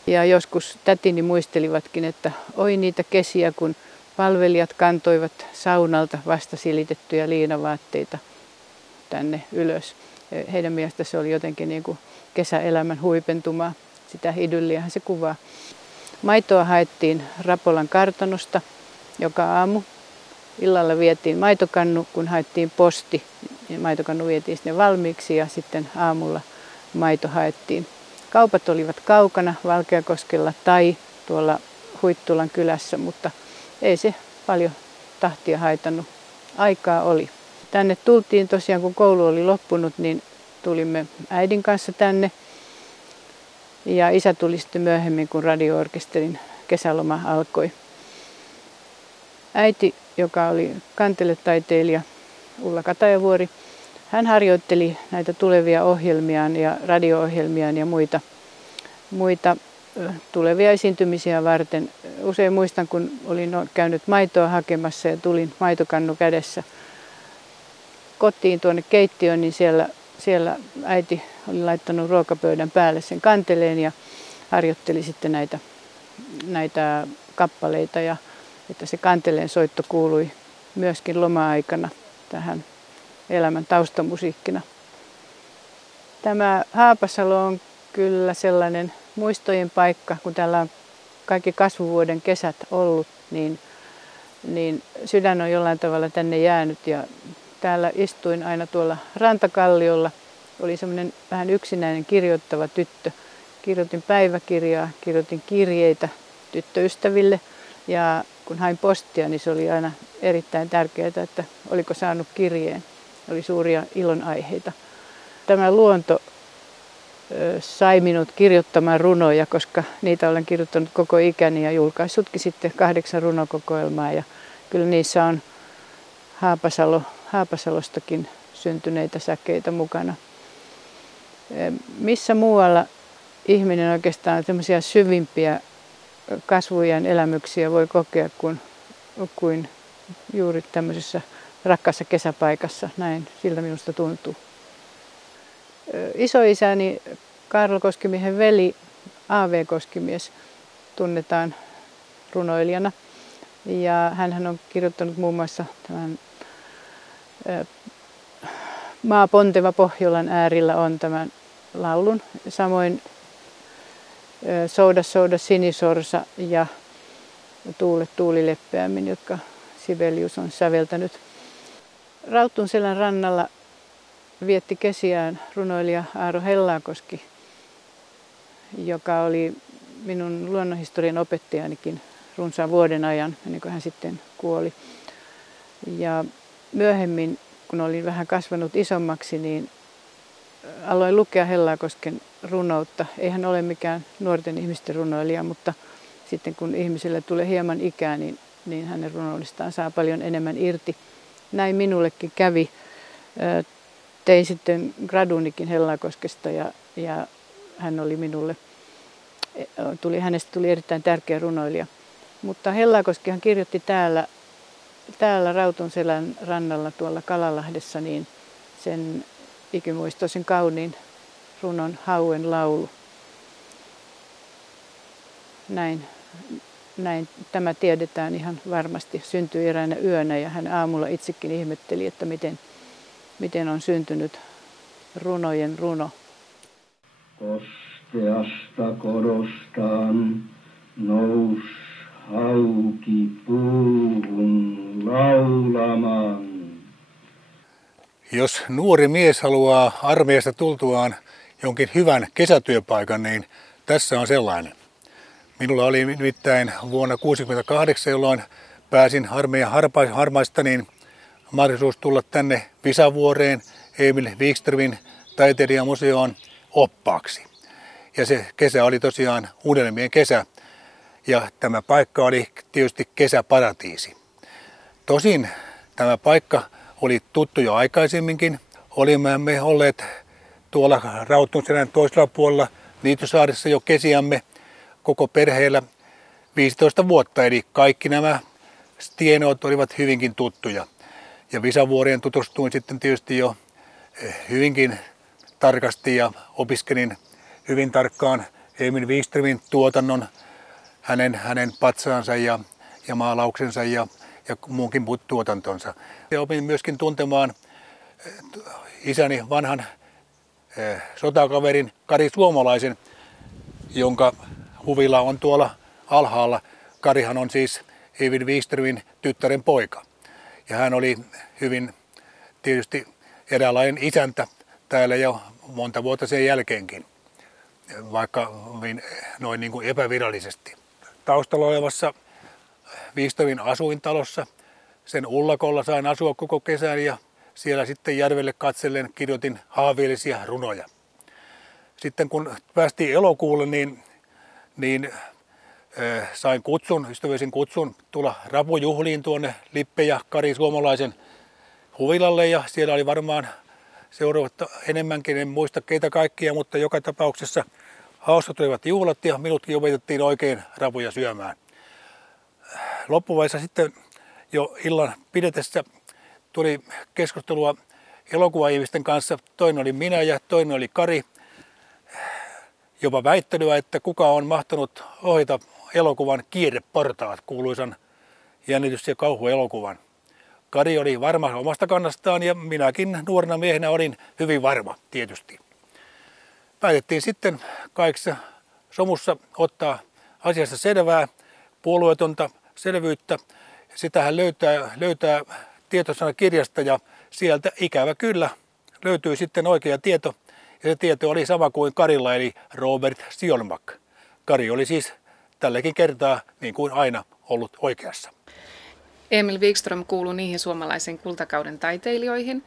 Ja joskus tätini muistelivatkin, että oi niitä kesiä, kun palvelijat kantoivat saunalta vasta silitettyjä liinavaatteita tänne ylös. Heidän mielestä se oli jotenkin niin kuin kesäelämän huipentumaa. Sitä idylliähän se kuvaa. Maitoa haettiin Rapolan kartanosta joka aamu. Illalla vietiin maitokannu, kun haettiin posti. Maitokannu vietiin sinne valmiiksi ja sitten aamulla maito haettiin. Kaupat olivat kaukana Valkeakoskella tai tuolla Huittulan kylässä, mutta ei se paljon tahtia haitannut. Aikaa oli. Tänne tultiin tosiaan, kun koulu oli loppunut, niin tulimme äidin kanssa tänne. Ja isä tuli sitten myöhemmin, kun radio-orkesterin kesäloma alkoi. Äiti, joka oli kanteletaiteilija Ulla Katajavuori, hän harjoitteli näitä tulevia ohjelmiaan ja radio-ohjelmiaan ja muita tulevia esiintymisiä varten. Usein muistan, kun olin käynyt maitoa hakemassa ja tulin maitokannu kädessä kotiin tuonne keittiöön, niin siellä äiti oli laittanut ruokapöydän päälle sen kanteleen ja harjoitteli sitten näitä kappaleita, ja että se kanteleen soitto kuului myöskin loma-aikana tähän elämän taustamusiikkina. Tämä Haapasalo on kyllä sellainen muistojen paikka, kun täällä on kaikki kasvuvuoden kesät ollut, niin sydän on jollain tavalla tänne jäänyt, ja täällä istuin aina tuolla rantakalliolla. Oli semmoinen vähän yksinäinen kirjoittava tyttö. Kirjoitin päiväkirjaa, kirjoitin kirjeitä tyttöystäville, ja kun hain postia, niin se oli aina erittäin tärkeää, että oliko saanut kirjeen. Oli suuria ilonaiheita. Tämä luonto sai minut kirjoittamaan runoja, koska niitä olen kirjoittanut koko ikäni ja julkaissutkin sitten 8 runokokoelmaa. Ja kyllä niissä on Haapasalostakin syntyneitä säkeitä mukana. Missä muualla ihminen oikeastaan tämmöisiä syvimpiä kasvujen elämyksiä voi kokea kuin juuri tämmöisessä rakkaassa kesäpaikassa. Näin siltä minusta tuntuu. Isoisäni Kaarlo Koskimiehen veli A.V. Koskimies tunnetaan runoilijana. Ja hänhän on kirjoittanut muun muassa tämän Maa ponteva Pohjolan äärillä on tämän laulun. Samoin Souda souda sinisorsa ja Tuule tuuli leppeämmin, jotka Sibelius on säveltänyt. Rauttunselän rannalla vietti kesiään runoilija Aaro Hellaakoski, joka oli minun luonnonhistorian opettajanikin runsaan vuoden ajan, ennen kuin hän sitten kuoli. Ja myöhemmin, kun olin vähän kasvanut isommaksi, niin aloin lukea Hellaakosken runoutta. Ei hän ole mikään nuorten ihmisten runoilija, mutta sitten kun ihmiselle tulee hieman ikää, niin hänen runoudestaan saa paljon enemmän irti. Näin minullekin kävi. Tein sitten gradunikin Hellaakoskesta ja hän oli hänestä tuli erittäin tärkeä runoilija. Mutta Hellaakoskihan kirjoitti täällä Rautunselän rannalla tuolla Kalalahdessa niin sen ikimuistoisen kauniin runon Hauen laulu. Näin tämä tiedetään ihan varmasti. Syntyi eräänä yönä ja hän aamulla itsekin ihmetteli, että miten on syntynyt runojen runo. Kosteasta korostaan nous hauki puuhun laulamaan. Jos nuori mies haluaa armeijasta tultuaan jonkin hyvän kesätyöpaikan, niin tässä on sellainen. Minulla oli nimittäin vuonna 1968, jolloin pääsin armeijan harmaista, niin mahdollisuus tulla tänne Visavuoreen Emil Wikströmin taiteilijamuseoon oppaaksi. Ja se kesä oli tosiaan unelmien kesä. Ja tämä paikka oli tietysti kesäparatiisi. Tosin tämä paikka oli tuttu jo aikaisemminkin. Olimme me olleet tuolla Rautunselän toisella puolella Niittysaaressa jo kesiämme koko perheellä 15 vuotta. Eli kaikki nämä tienoot olivat hyvinkin tuttuja. Ja Visavuoreen tutustuin sitten tietysti jo hyvinkin tarkasti ja opiskelin hyvin tarkkaan Emil Wikströmin tuotannon, hänen patsaansa ja maalauksensa ja muunkin tuotantonsa. Ja opin myöskin tuntemaan isäni vanhan sotakaverin Kari Suomalaisen, jonka huvila on tuolla alhaalla. Karihan on siis Emil Wikströmin tyttären poika. Ja hän oli hyvin tietysti eräänlainen isäntä täällä jo monta vuotta sen jälkeenkin, vaikka noin niin kuin epävirallisesti. Taustalla olevassa Wikströmin asuintalossa, sen ullakolla sain asua koko kesän ja siellä sitten järvelle katsellen kirjoitin haaveellisia runoja. Sitten kun päästiin elokuulle, niin sain ystävällisen kutsun tulla rapujuhliin tuonne Lippe ja Kari Suomalaisen huvilalle ja siellä oli varmaan seuraavat enemmänkin, en muista keitä kaikkia, mutta joka tapauksessa Hauska tulivat juhlat ja minutkin opetettiin oikein rapuja syömään. Loppuvaiheessa sitten jo illan pidetessä tuli keskustelua elokuvaihmisten kanssa. Toinen oli minä ja toinen oli Kari. Jopa väittelyä, että kuka on mahtanut ohjata elokuvan Kierreportaat, kuuluisan jännitys- ja kauhuelokuvan. Kari oli varma omasta kannastaan ja minäkin nuorena miehenä olin hyvin varma tietysti. Päätettiin sitten kaikessa somussa ottaa asiasta selvää, puolueetonta selvyyttä. Sitähän löytää tietosanakirjasta ja sieltä ikävä kyllä löytyi sitten oikea tieto. Ja se tieto oli sama kuin Karilla eli Robert Sionmak. Kari oli siis tälläkin kertaa niin kuin aina ollut oikeassa. Emil Wikström kuului niihin suomalaisen kultakauden taiteilijoihin,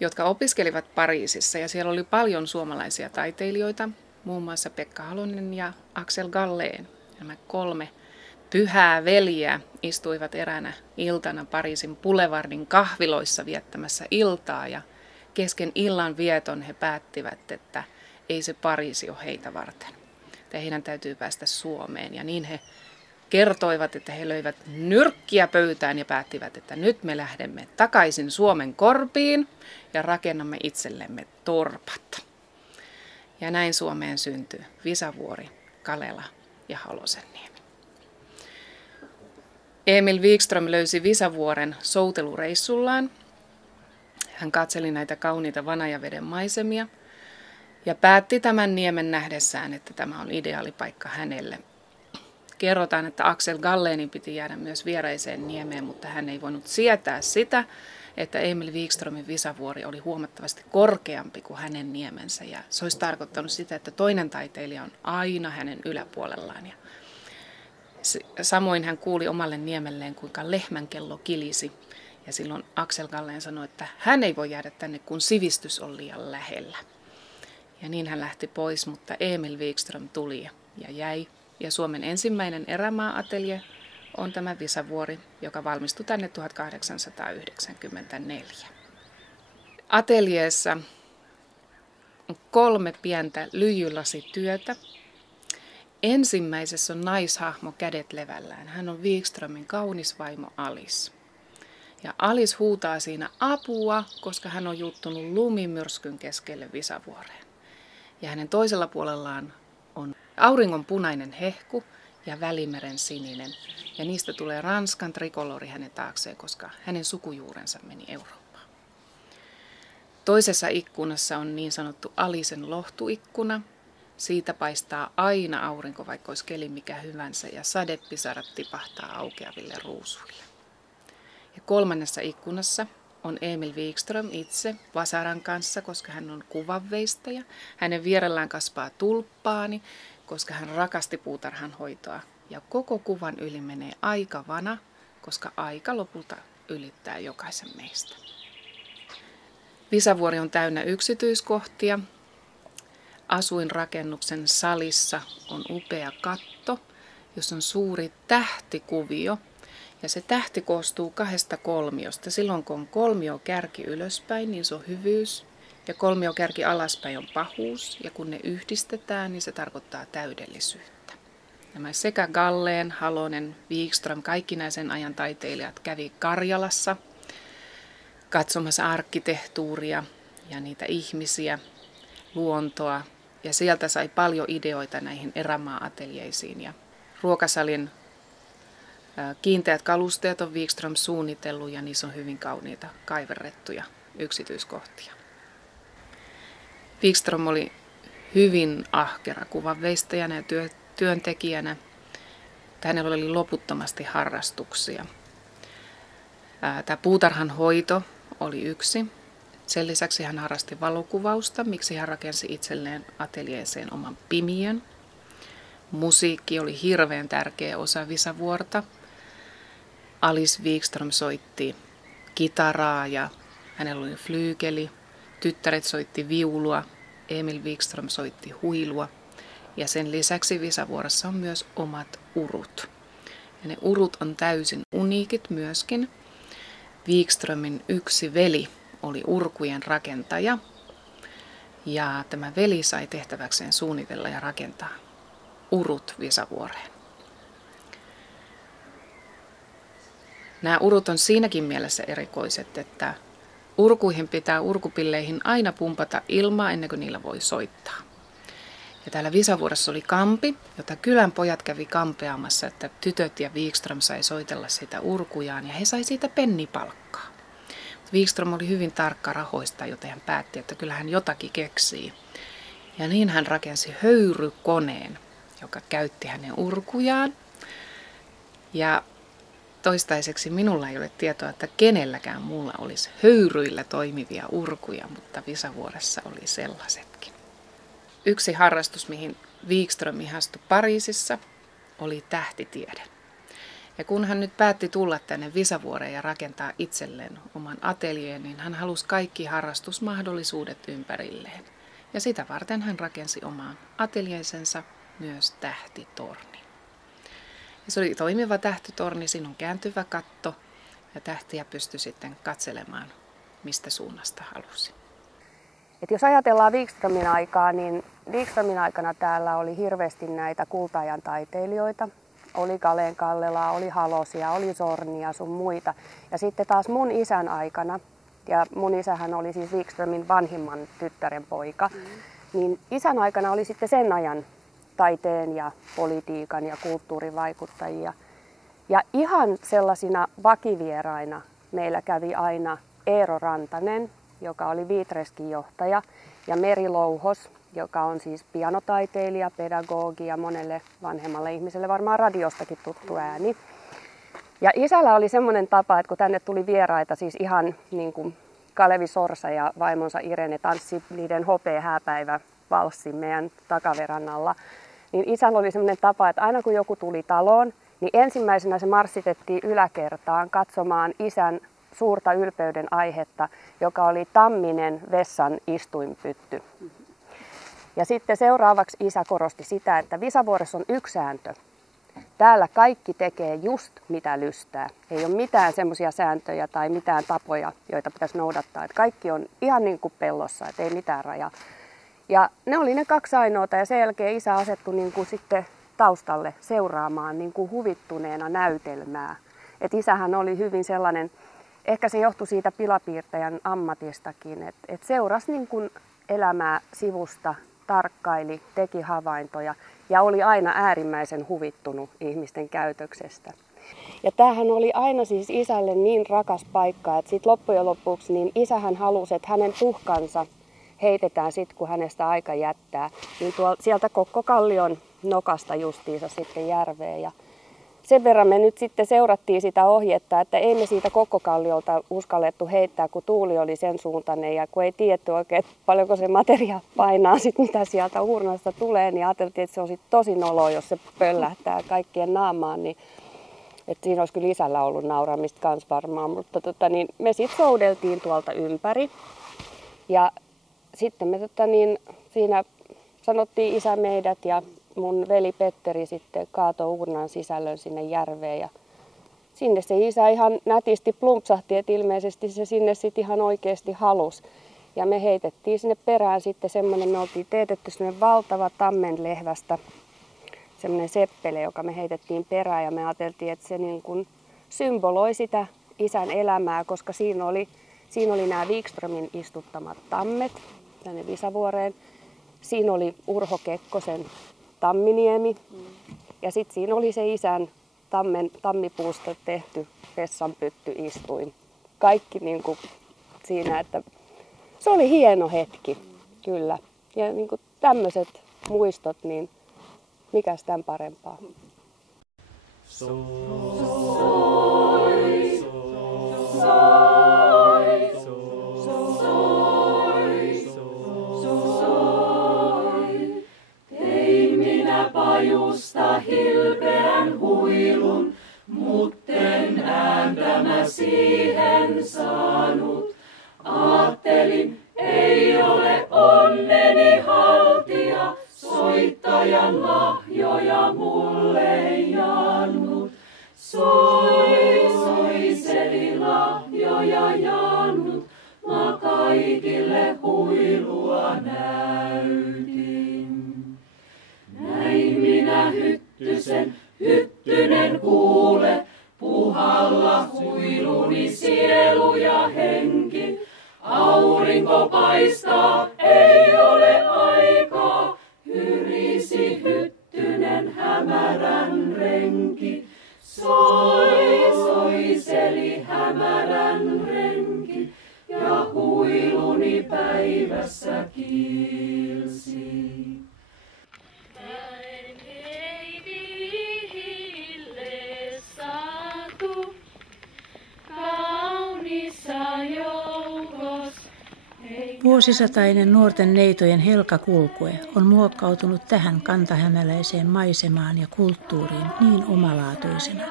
jotka opiskelivat Pariisissa, ja siellä oli paljon suomalaisia taiteilijoita, muun muassa Pekka Halonen ja Axel Gallen. Nämä 3 pyhää veljeä istuivat eräänä iltana Pariisin Boulevardin kahviloissa viettämässä iltaa, ja kesken illan vieton he päättivät, että ei se Pariisi ole heitä varten, että heidän täytyy päästä Suomeen, ja niin he kertoivat, että he löivät nyrkkiä pöytään ja päättivät, että nyt me lähdemme takaisin Suomen korpiin ja rakennamme itsellemme torpat. Ja näin Suomeen syntyi Visavuori, Kalela ja Halosenniemi. Emil Wikström löysi Visavuoren soutelureissullaan. Hän katseli näitä kauniita Vanajaveden maisemia ja päätti tämän niemen nähdessään, että tämä on ideaali paikka hänelle. Kerrotaan, että Axel Gallenin piti jäädä myös viereiseen niemeen, mutta hän ei voinut sietää sitä, että Emil Wikströmin Visavuori oli huomattavasti korkeampi kuin hänen niemensä. Ja se olisi tarkoittanut sitä, että toinen taiteilija on aina hänen yläpuolellaan. Ja samoin hän kuuli omalle niemelleen, kuinka lehmänkello kilisi. Ja silloin Axel Gallen sanoi, että hän ei voi jäädä tänne, kun sivistys on liian lähellä. Ja niin hän lähti pois, mutta Emil Wikström tuli ja jäi. Ja Suomen ensimmäinen erämaa-atelje on tämä Visavuori, joka valmistui tänne 1894. Ateljeessa on 3 pientä lyijylasityötä. Ensimmäisessä on naishahmo kädet levällään. Hän on Wikströmin kaunis vaimo Alice. Ja Alice huutaa siinä apua, koska hän on juttunut lumimyrskyn keskelle Visavuoreen. Ja hänen toisella puolellaan on auringon punainen hehku ja Välimeren sininen. Ja niistä tulee Ranskan trikolori hänen taakseen, koska hänen sukujuurensa meni Eurooppaan. Toisessa ikkunassa on niin sanottu Alicen lohtuikkuna. Siitä paistaa aina aurinko, vaikka olisi keli mikä hyvänsä, ja sadepisarat tipahtaa aukeaville ruusuille. Ja 3. ikkunassa on Emil Wikström itse vasaran kanssa, koska hän on kuvanveistäjä. Hänen vierellään kasvaa tulppaani, koska hän rakasti puutarhanhoitoa. Ja koko kuvan yli menee aikavana, koska aika lopulta ylittää jokaisen meistä. Visavuori on täynnä yksityiskohtia. Asuinrakennuksen salissa on upea katto, jossa on suuri tähtikuvio. Ja se tähti koostuu 2 kolmiosta. Silloin kun on kolmiokärki ylöspäin, niin se on hyvyys. Ja kolmiokärki alaspäin on pahuus. Ja kun ne yhdistetään, niin se tarkoittaa täydellisyyttä. Nämä sekä Gallen, Halonen, Wikström, kaikki nämä sen ajan taiteilijat kävi Karjalassa katsomassa arkkitehtuuria ja niitä ihmisiä, luontoa. Ja sieltä sai paljon ideoita näihin erämaa-ateljeisiin. Ja ruokasalin kiinteät kalusteet on Wikström suunnitellut ja niissä on hyvin kauniita kaiverrettuja yksityiskohtia. Wikström oli hyvin ahkera kuvanveistäjänä ja työntekijänä. Hänellä oli loputtomasti harrastuksia. Tämä puutarhanhoito oli yksi. Sen lisäksi hän harrasti valokuvausta, miksi hän rakensi itselleen ateljeeseen oman pimiön. Musiikki oli hirveän tärkeä osa Visavuorta. Alice Wikström soitti kitaraa ja hänellä oli flyykeli. Tyttäret soitti viulua, Emil Wikström soitti huilua. Ja sen lisäksi Visavuoressa on myös omat urut. Ja ne urut on täysin uniikit myöskin. Wikströmin yksi veli oli urkujen rakentaja. Ja tämä veli sai tehtäväkseen suunnitella ja rakentaa urut Visavuoreen. Nämä urut on siinäkin mielessä erikoiset, että urkuihin pitää urkupilleihin aina pumpata ilmaa ennen kuin niillä voi soittaa. Ja täällä Visavuoressa oli kampi, jota kylän pojat kävi kampeamassa, että tytöt ja Wikström sai soitella sitä urkujaan ja he sai siitä pennipalkkaa. Wikström oli hyvin tarkka rahoista, joten hän päätti, että kyllä hän jotakin keksii. Ja niin hän rakensi höyrykoneen, joka käytti hänen urkujaan. Ja toistaiseksi minulla ei ole tietoa, että kenelläkään muulla olisi höyryillä toimivia urkuja, mutta Visavuoressa oli sellaisetkin. Yksi harrastus, mihin Wikström ihastui Pariisissa, oli tähtitiede. Ja kun hän nyt päätti tulla tänne Visavuoreen ja rakentaa itselleen oman atelieen, niin hän halusi kaikki harrastusmahdollisuudet ympärilleen. Ja sitä varten hän rakensi omaan ateljeensa myös tähtitorni. Ja se oli toimiva tähtitorni, siinä on kääntyvä katto ja tähtiä pystyi sitten katselemaan, mistä suunnasta halusi. Et jos ajatellaan Wikströmin aikaa, niin Wikströmin aikana täällä oli hirveästi näitä kulta-ajan taiteilijoita. Oli Kalen Kallelaa, oli Halosia, oli Zornia sun muita. Ja sitten taas mun isän aikana, ja mun isähän oli siis Wikströmin vanhimman tyttären poika, niin isän aikana oli sitten sen ajan taiteen ja politiikan ja kulttuurin vaikuttajia. Ja ihan sellaisina vakivieraina meillä kävi aina Eero Rantanen, joka oli Vitreskin johtaja, ja Meri Louhos, joka on siis pianotaiteilija, pedagogi ja monelle vanhemmalle ihmiselle varmaan radiostakin tuttu ääni. Ja isällä oli semmoinen tapa, että kun tänne tuli vieraita, siis ihan niin kuin Kalevi Sorsa ja vaimonsa Irene tanssi niiden hopea hääpäivä valssin meidän takaverannalla, niin isällä oli semmoinen tapa, että aina kun joku tuli taloon, niin ensimmäisenä se marssitettiin yläkertaan katsomaan isän suurta ylpeyden aihetta, joka oli Tamminen vessan istuinpytty. Ja sitten seuraavaksi isä korosti sitä, että Visavuoressa on yksi sääntö. Täällä kaikki tekee just mitä lystää. Ei ole mitään semmoisia sääntöjä tai mitään tapoja, joita pitäisi noudattaa. Että kaikki on ihan niin kuin pellossa, että ei mitään rajaa. Ja ne oli ne kaksi ainoata ja sen jälkeen isä asettui niin kuin sitten taustalle seuraamaan niin kuin huvittuneena näytelmää. Että isähän oli hyvin sellainen, ehkä se johtui siitä pilapiirtäjän ammatistakin, että seurasi niin kuin elämää sivusta, tarkkaili, teki havaintoja ja oli aina äärimmäisen huvittunut ihmisten käytöksestä. Ja tämähän oli aina siis isälle niin rakas paikka, että sitten loppujen lopuksi niin isähän halusi, että hänen tuhkansa heitetään sitten, kun hänestä aika jättää, niin sieltä Kokkokallion nokasta justiinsa sitten järveen. Ja sen verran me nyt sitten seurattiin sitä ohjetta, että ei me siitä Kokkokalliolta uskallettu heittää, kun tuuli oli sen suuntainen ja kun ei tiedetty oikein, paljonko se materia painaa, sit mitä sieltä uurnasta tulee, niin ajateltiin, että se on sitten tosi noloa, jos se pöllähtää kaikkien naamaan, niin että siinä olisi kyllä isällä ollut nauramista kans varmaan, mutta niin me sitten soudeltiin tuolta ympäri ja sitten me siinä sanottiin isä meidät ja mun veli Petteri sitten kaatoi uurnan sisällön sinne järveen ja sinne se isä ihan nätisti plumpsahti, että ilmeisesti se sinne sitten ihan oikeasti halusi. Ja me heitettiin sinne perään sitten semmoinen, me oltiin teetetty semmoinen valtava tammenlehvästä, semmoinen seppele, joka me heitettiin perään ja me ajateltiin, että se niin kuin symboloi sitä isän elämää, koska siinä oli nämä Wikströmin istuttamat tammet tänne Visavuoreen. Siinä oli Urho Kekkosen Tamminiemi ja sitten siinä oli se isän tammipuusta tehty vessanpyttyistuin. Kaikki niin kuin siinä, että se oli hieno hetki, kyllä. Ja niin kuin tämmöiset muistot, niin mikäs tämän parempaa. Tein minä pajusta hilpeän huilun, mutten ääntä mä siihen saanut. Aattelin, ei ole onneni haltija, soittajan lahjoja mulle jannut. Soiseli lahjoja jannut, mä kaikille huilua näen. toisen. Hyttynen kuule, puhalla huiluni sielu ja henki. Aurinko paistaa, ei ole aikaa, hyrisi Hyttynen hämärän renki. Soiseli hämärän renki, ja huiluni päivässä kiilsi. Vuosisatainen nuorten neitojen helkakulkue on muokkautunut tähän kantahämäläiseen maisemaan ja kulttuuriin niin omalaatuisena,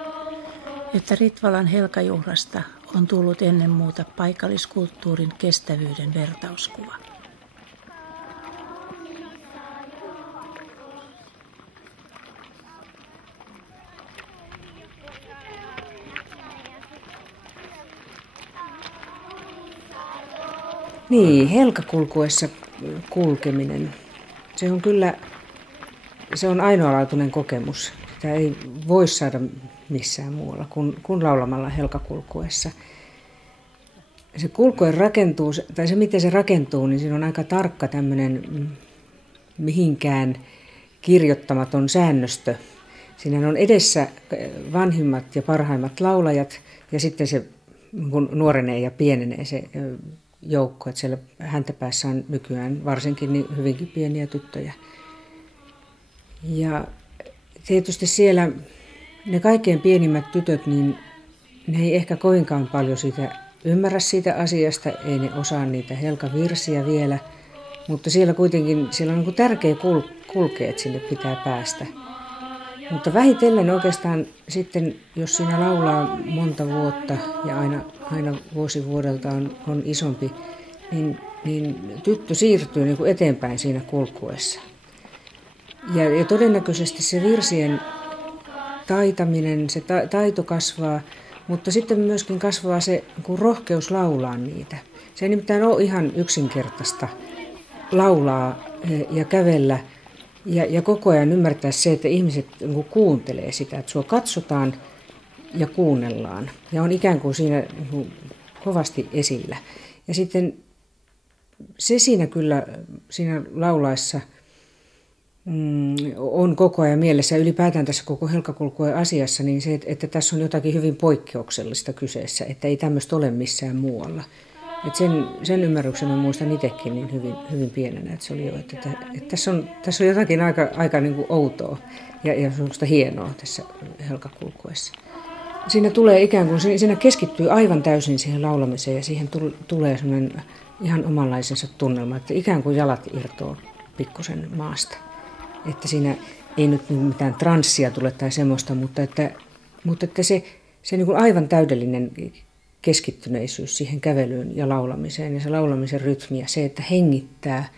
että Ritvalan helkajuhlasta on tullut ennen muuta paikalliskulttuurin kestävyyden vertauskuva. Niin, helkakulkuessa kulkeminen. Se on ainoalaatuinen kokemus. Sitä ei voi saada missään muualla kuin laulamalla helkakulkuessa. Se kulkue rakentuu, tai se miten se rakentuu, niin siinä on aika tarkka tämmöinen mihinkään kirjoittamaton säännöstö. Siinä on edessä vanhimmat ja parhaimmat laulajat ja sitten se kun nuorenee ja pienenee se joukko, että siellä häntäpäässä on nykyään varsinkin niin hyvinkin pieniä tyttöjä. Ja tietysti siellä ne kaikkein pienimmät tytöt, niin ne ei ehkä kovinkaan paljon ymmärrä siitä asiasta, ei ne osaa niitä helkavirsiä vielä, mutta siellä kuitenkin siellä on niin kuin tärkeä kulkea, että sinne pitää päästä. Mutta vähitellen oikeastaan sitten, jos siinä laulaa monta vuotta ja aina vuosi vuodelta on isompi, niin tyttö siirtyy niin kuin eteenpäin siinä kulkuessa. Ja todennäköisesti se virsien taitaminen, se taito kasvaa, mutta sitten myöskin kasvaa se niin rohkeus laulaa niitä. Se ei nimittäin ole ihan yksinkertaista laulaa ja kävellä ja koko ajan ymmärtää se, että ihmiset niin kuuntelee sitä, että sua katsotaan ja kuunnellaan ja on ikään kuin siinä niin kovasti esillä. Ja sitten se siinä laulaessa on koko ajan mielessä, ylipäätään tässä koko helkakulkuen asiassa, niin se, että tässä on jotakin hyvin poikkeuksellista kyseessä, että ei tämmöistä ole missään muualla. Et sen ymmärryksen mä muistan itsekin niin hyvin pienenä, että se oli jo, että tässä on jotakin aika niin kuin outoa ja semmoista hienoa tässä helkakulkuessa. Siinä tulee ikään kuin, siinä keskittyy aivan täysin siihen laulamiseen ja siihen tulee semmoinen ihan omanlaisensa tunnelma, että ikään kuin jalat irtoaa pikkusen maasta. Että siinä ei nyt mitään transsia tule tai semmoista, mutta että se niin kuin aivan täydellinen keskittyneisyys siihen kävelyyn ja laulamiseen ja se laulamisen rytmi ja se, että hengittää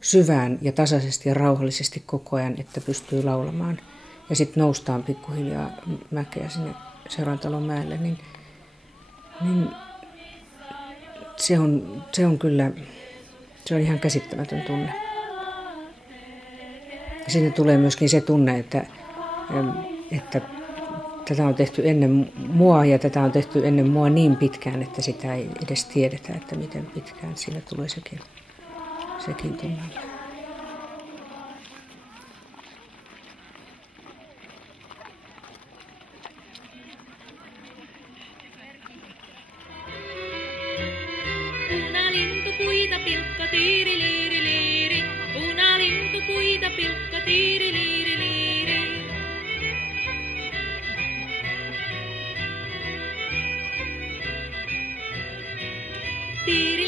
syvään ja tasaisesti ja rauhallisesti koko ajan, että pystyy laulamaan. Ja sitten noustaan pikkuhiljaa mäkeä sinne Seurantalon mäelle, niin se on kyllä, se on ihan käsittämätön tunne. Siinä tulee myöskin se tunne, että tätä on tehty ennen mua ja tätä on tehty ennen mua niin pitkään, että sitä ei edes tiedetä, että miten pitkään siinä tulee sekin tunne. Tiiri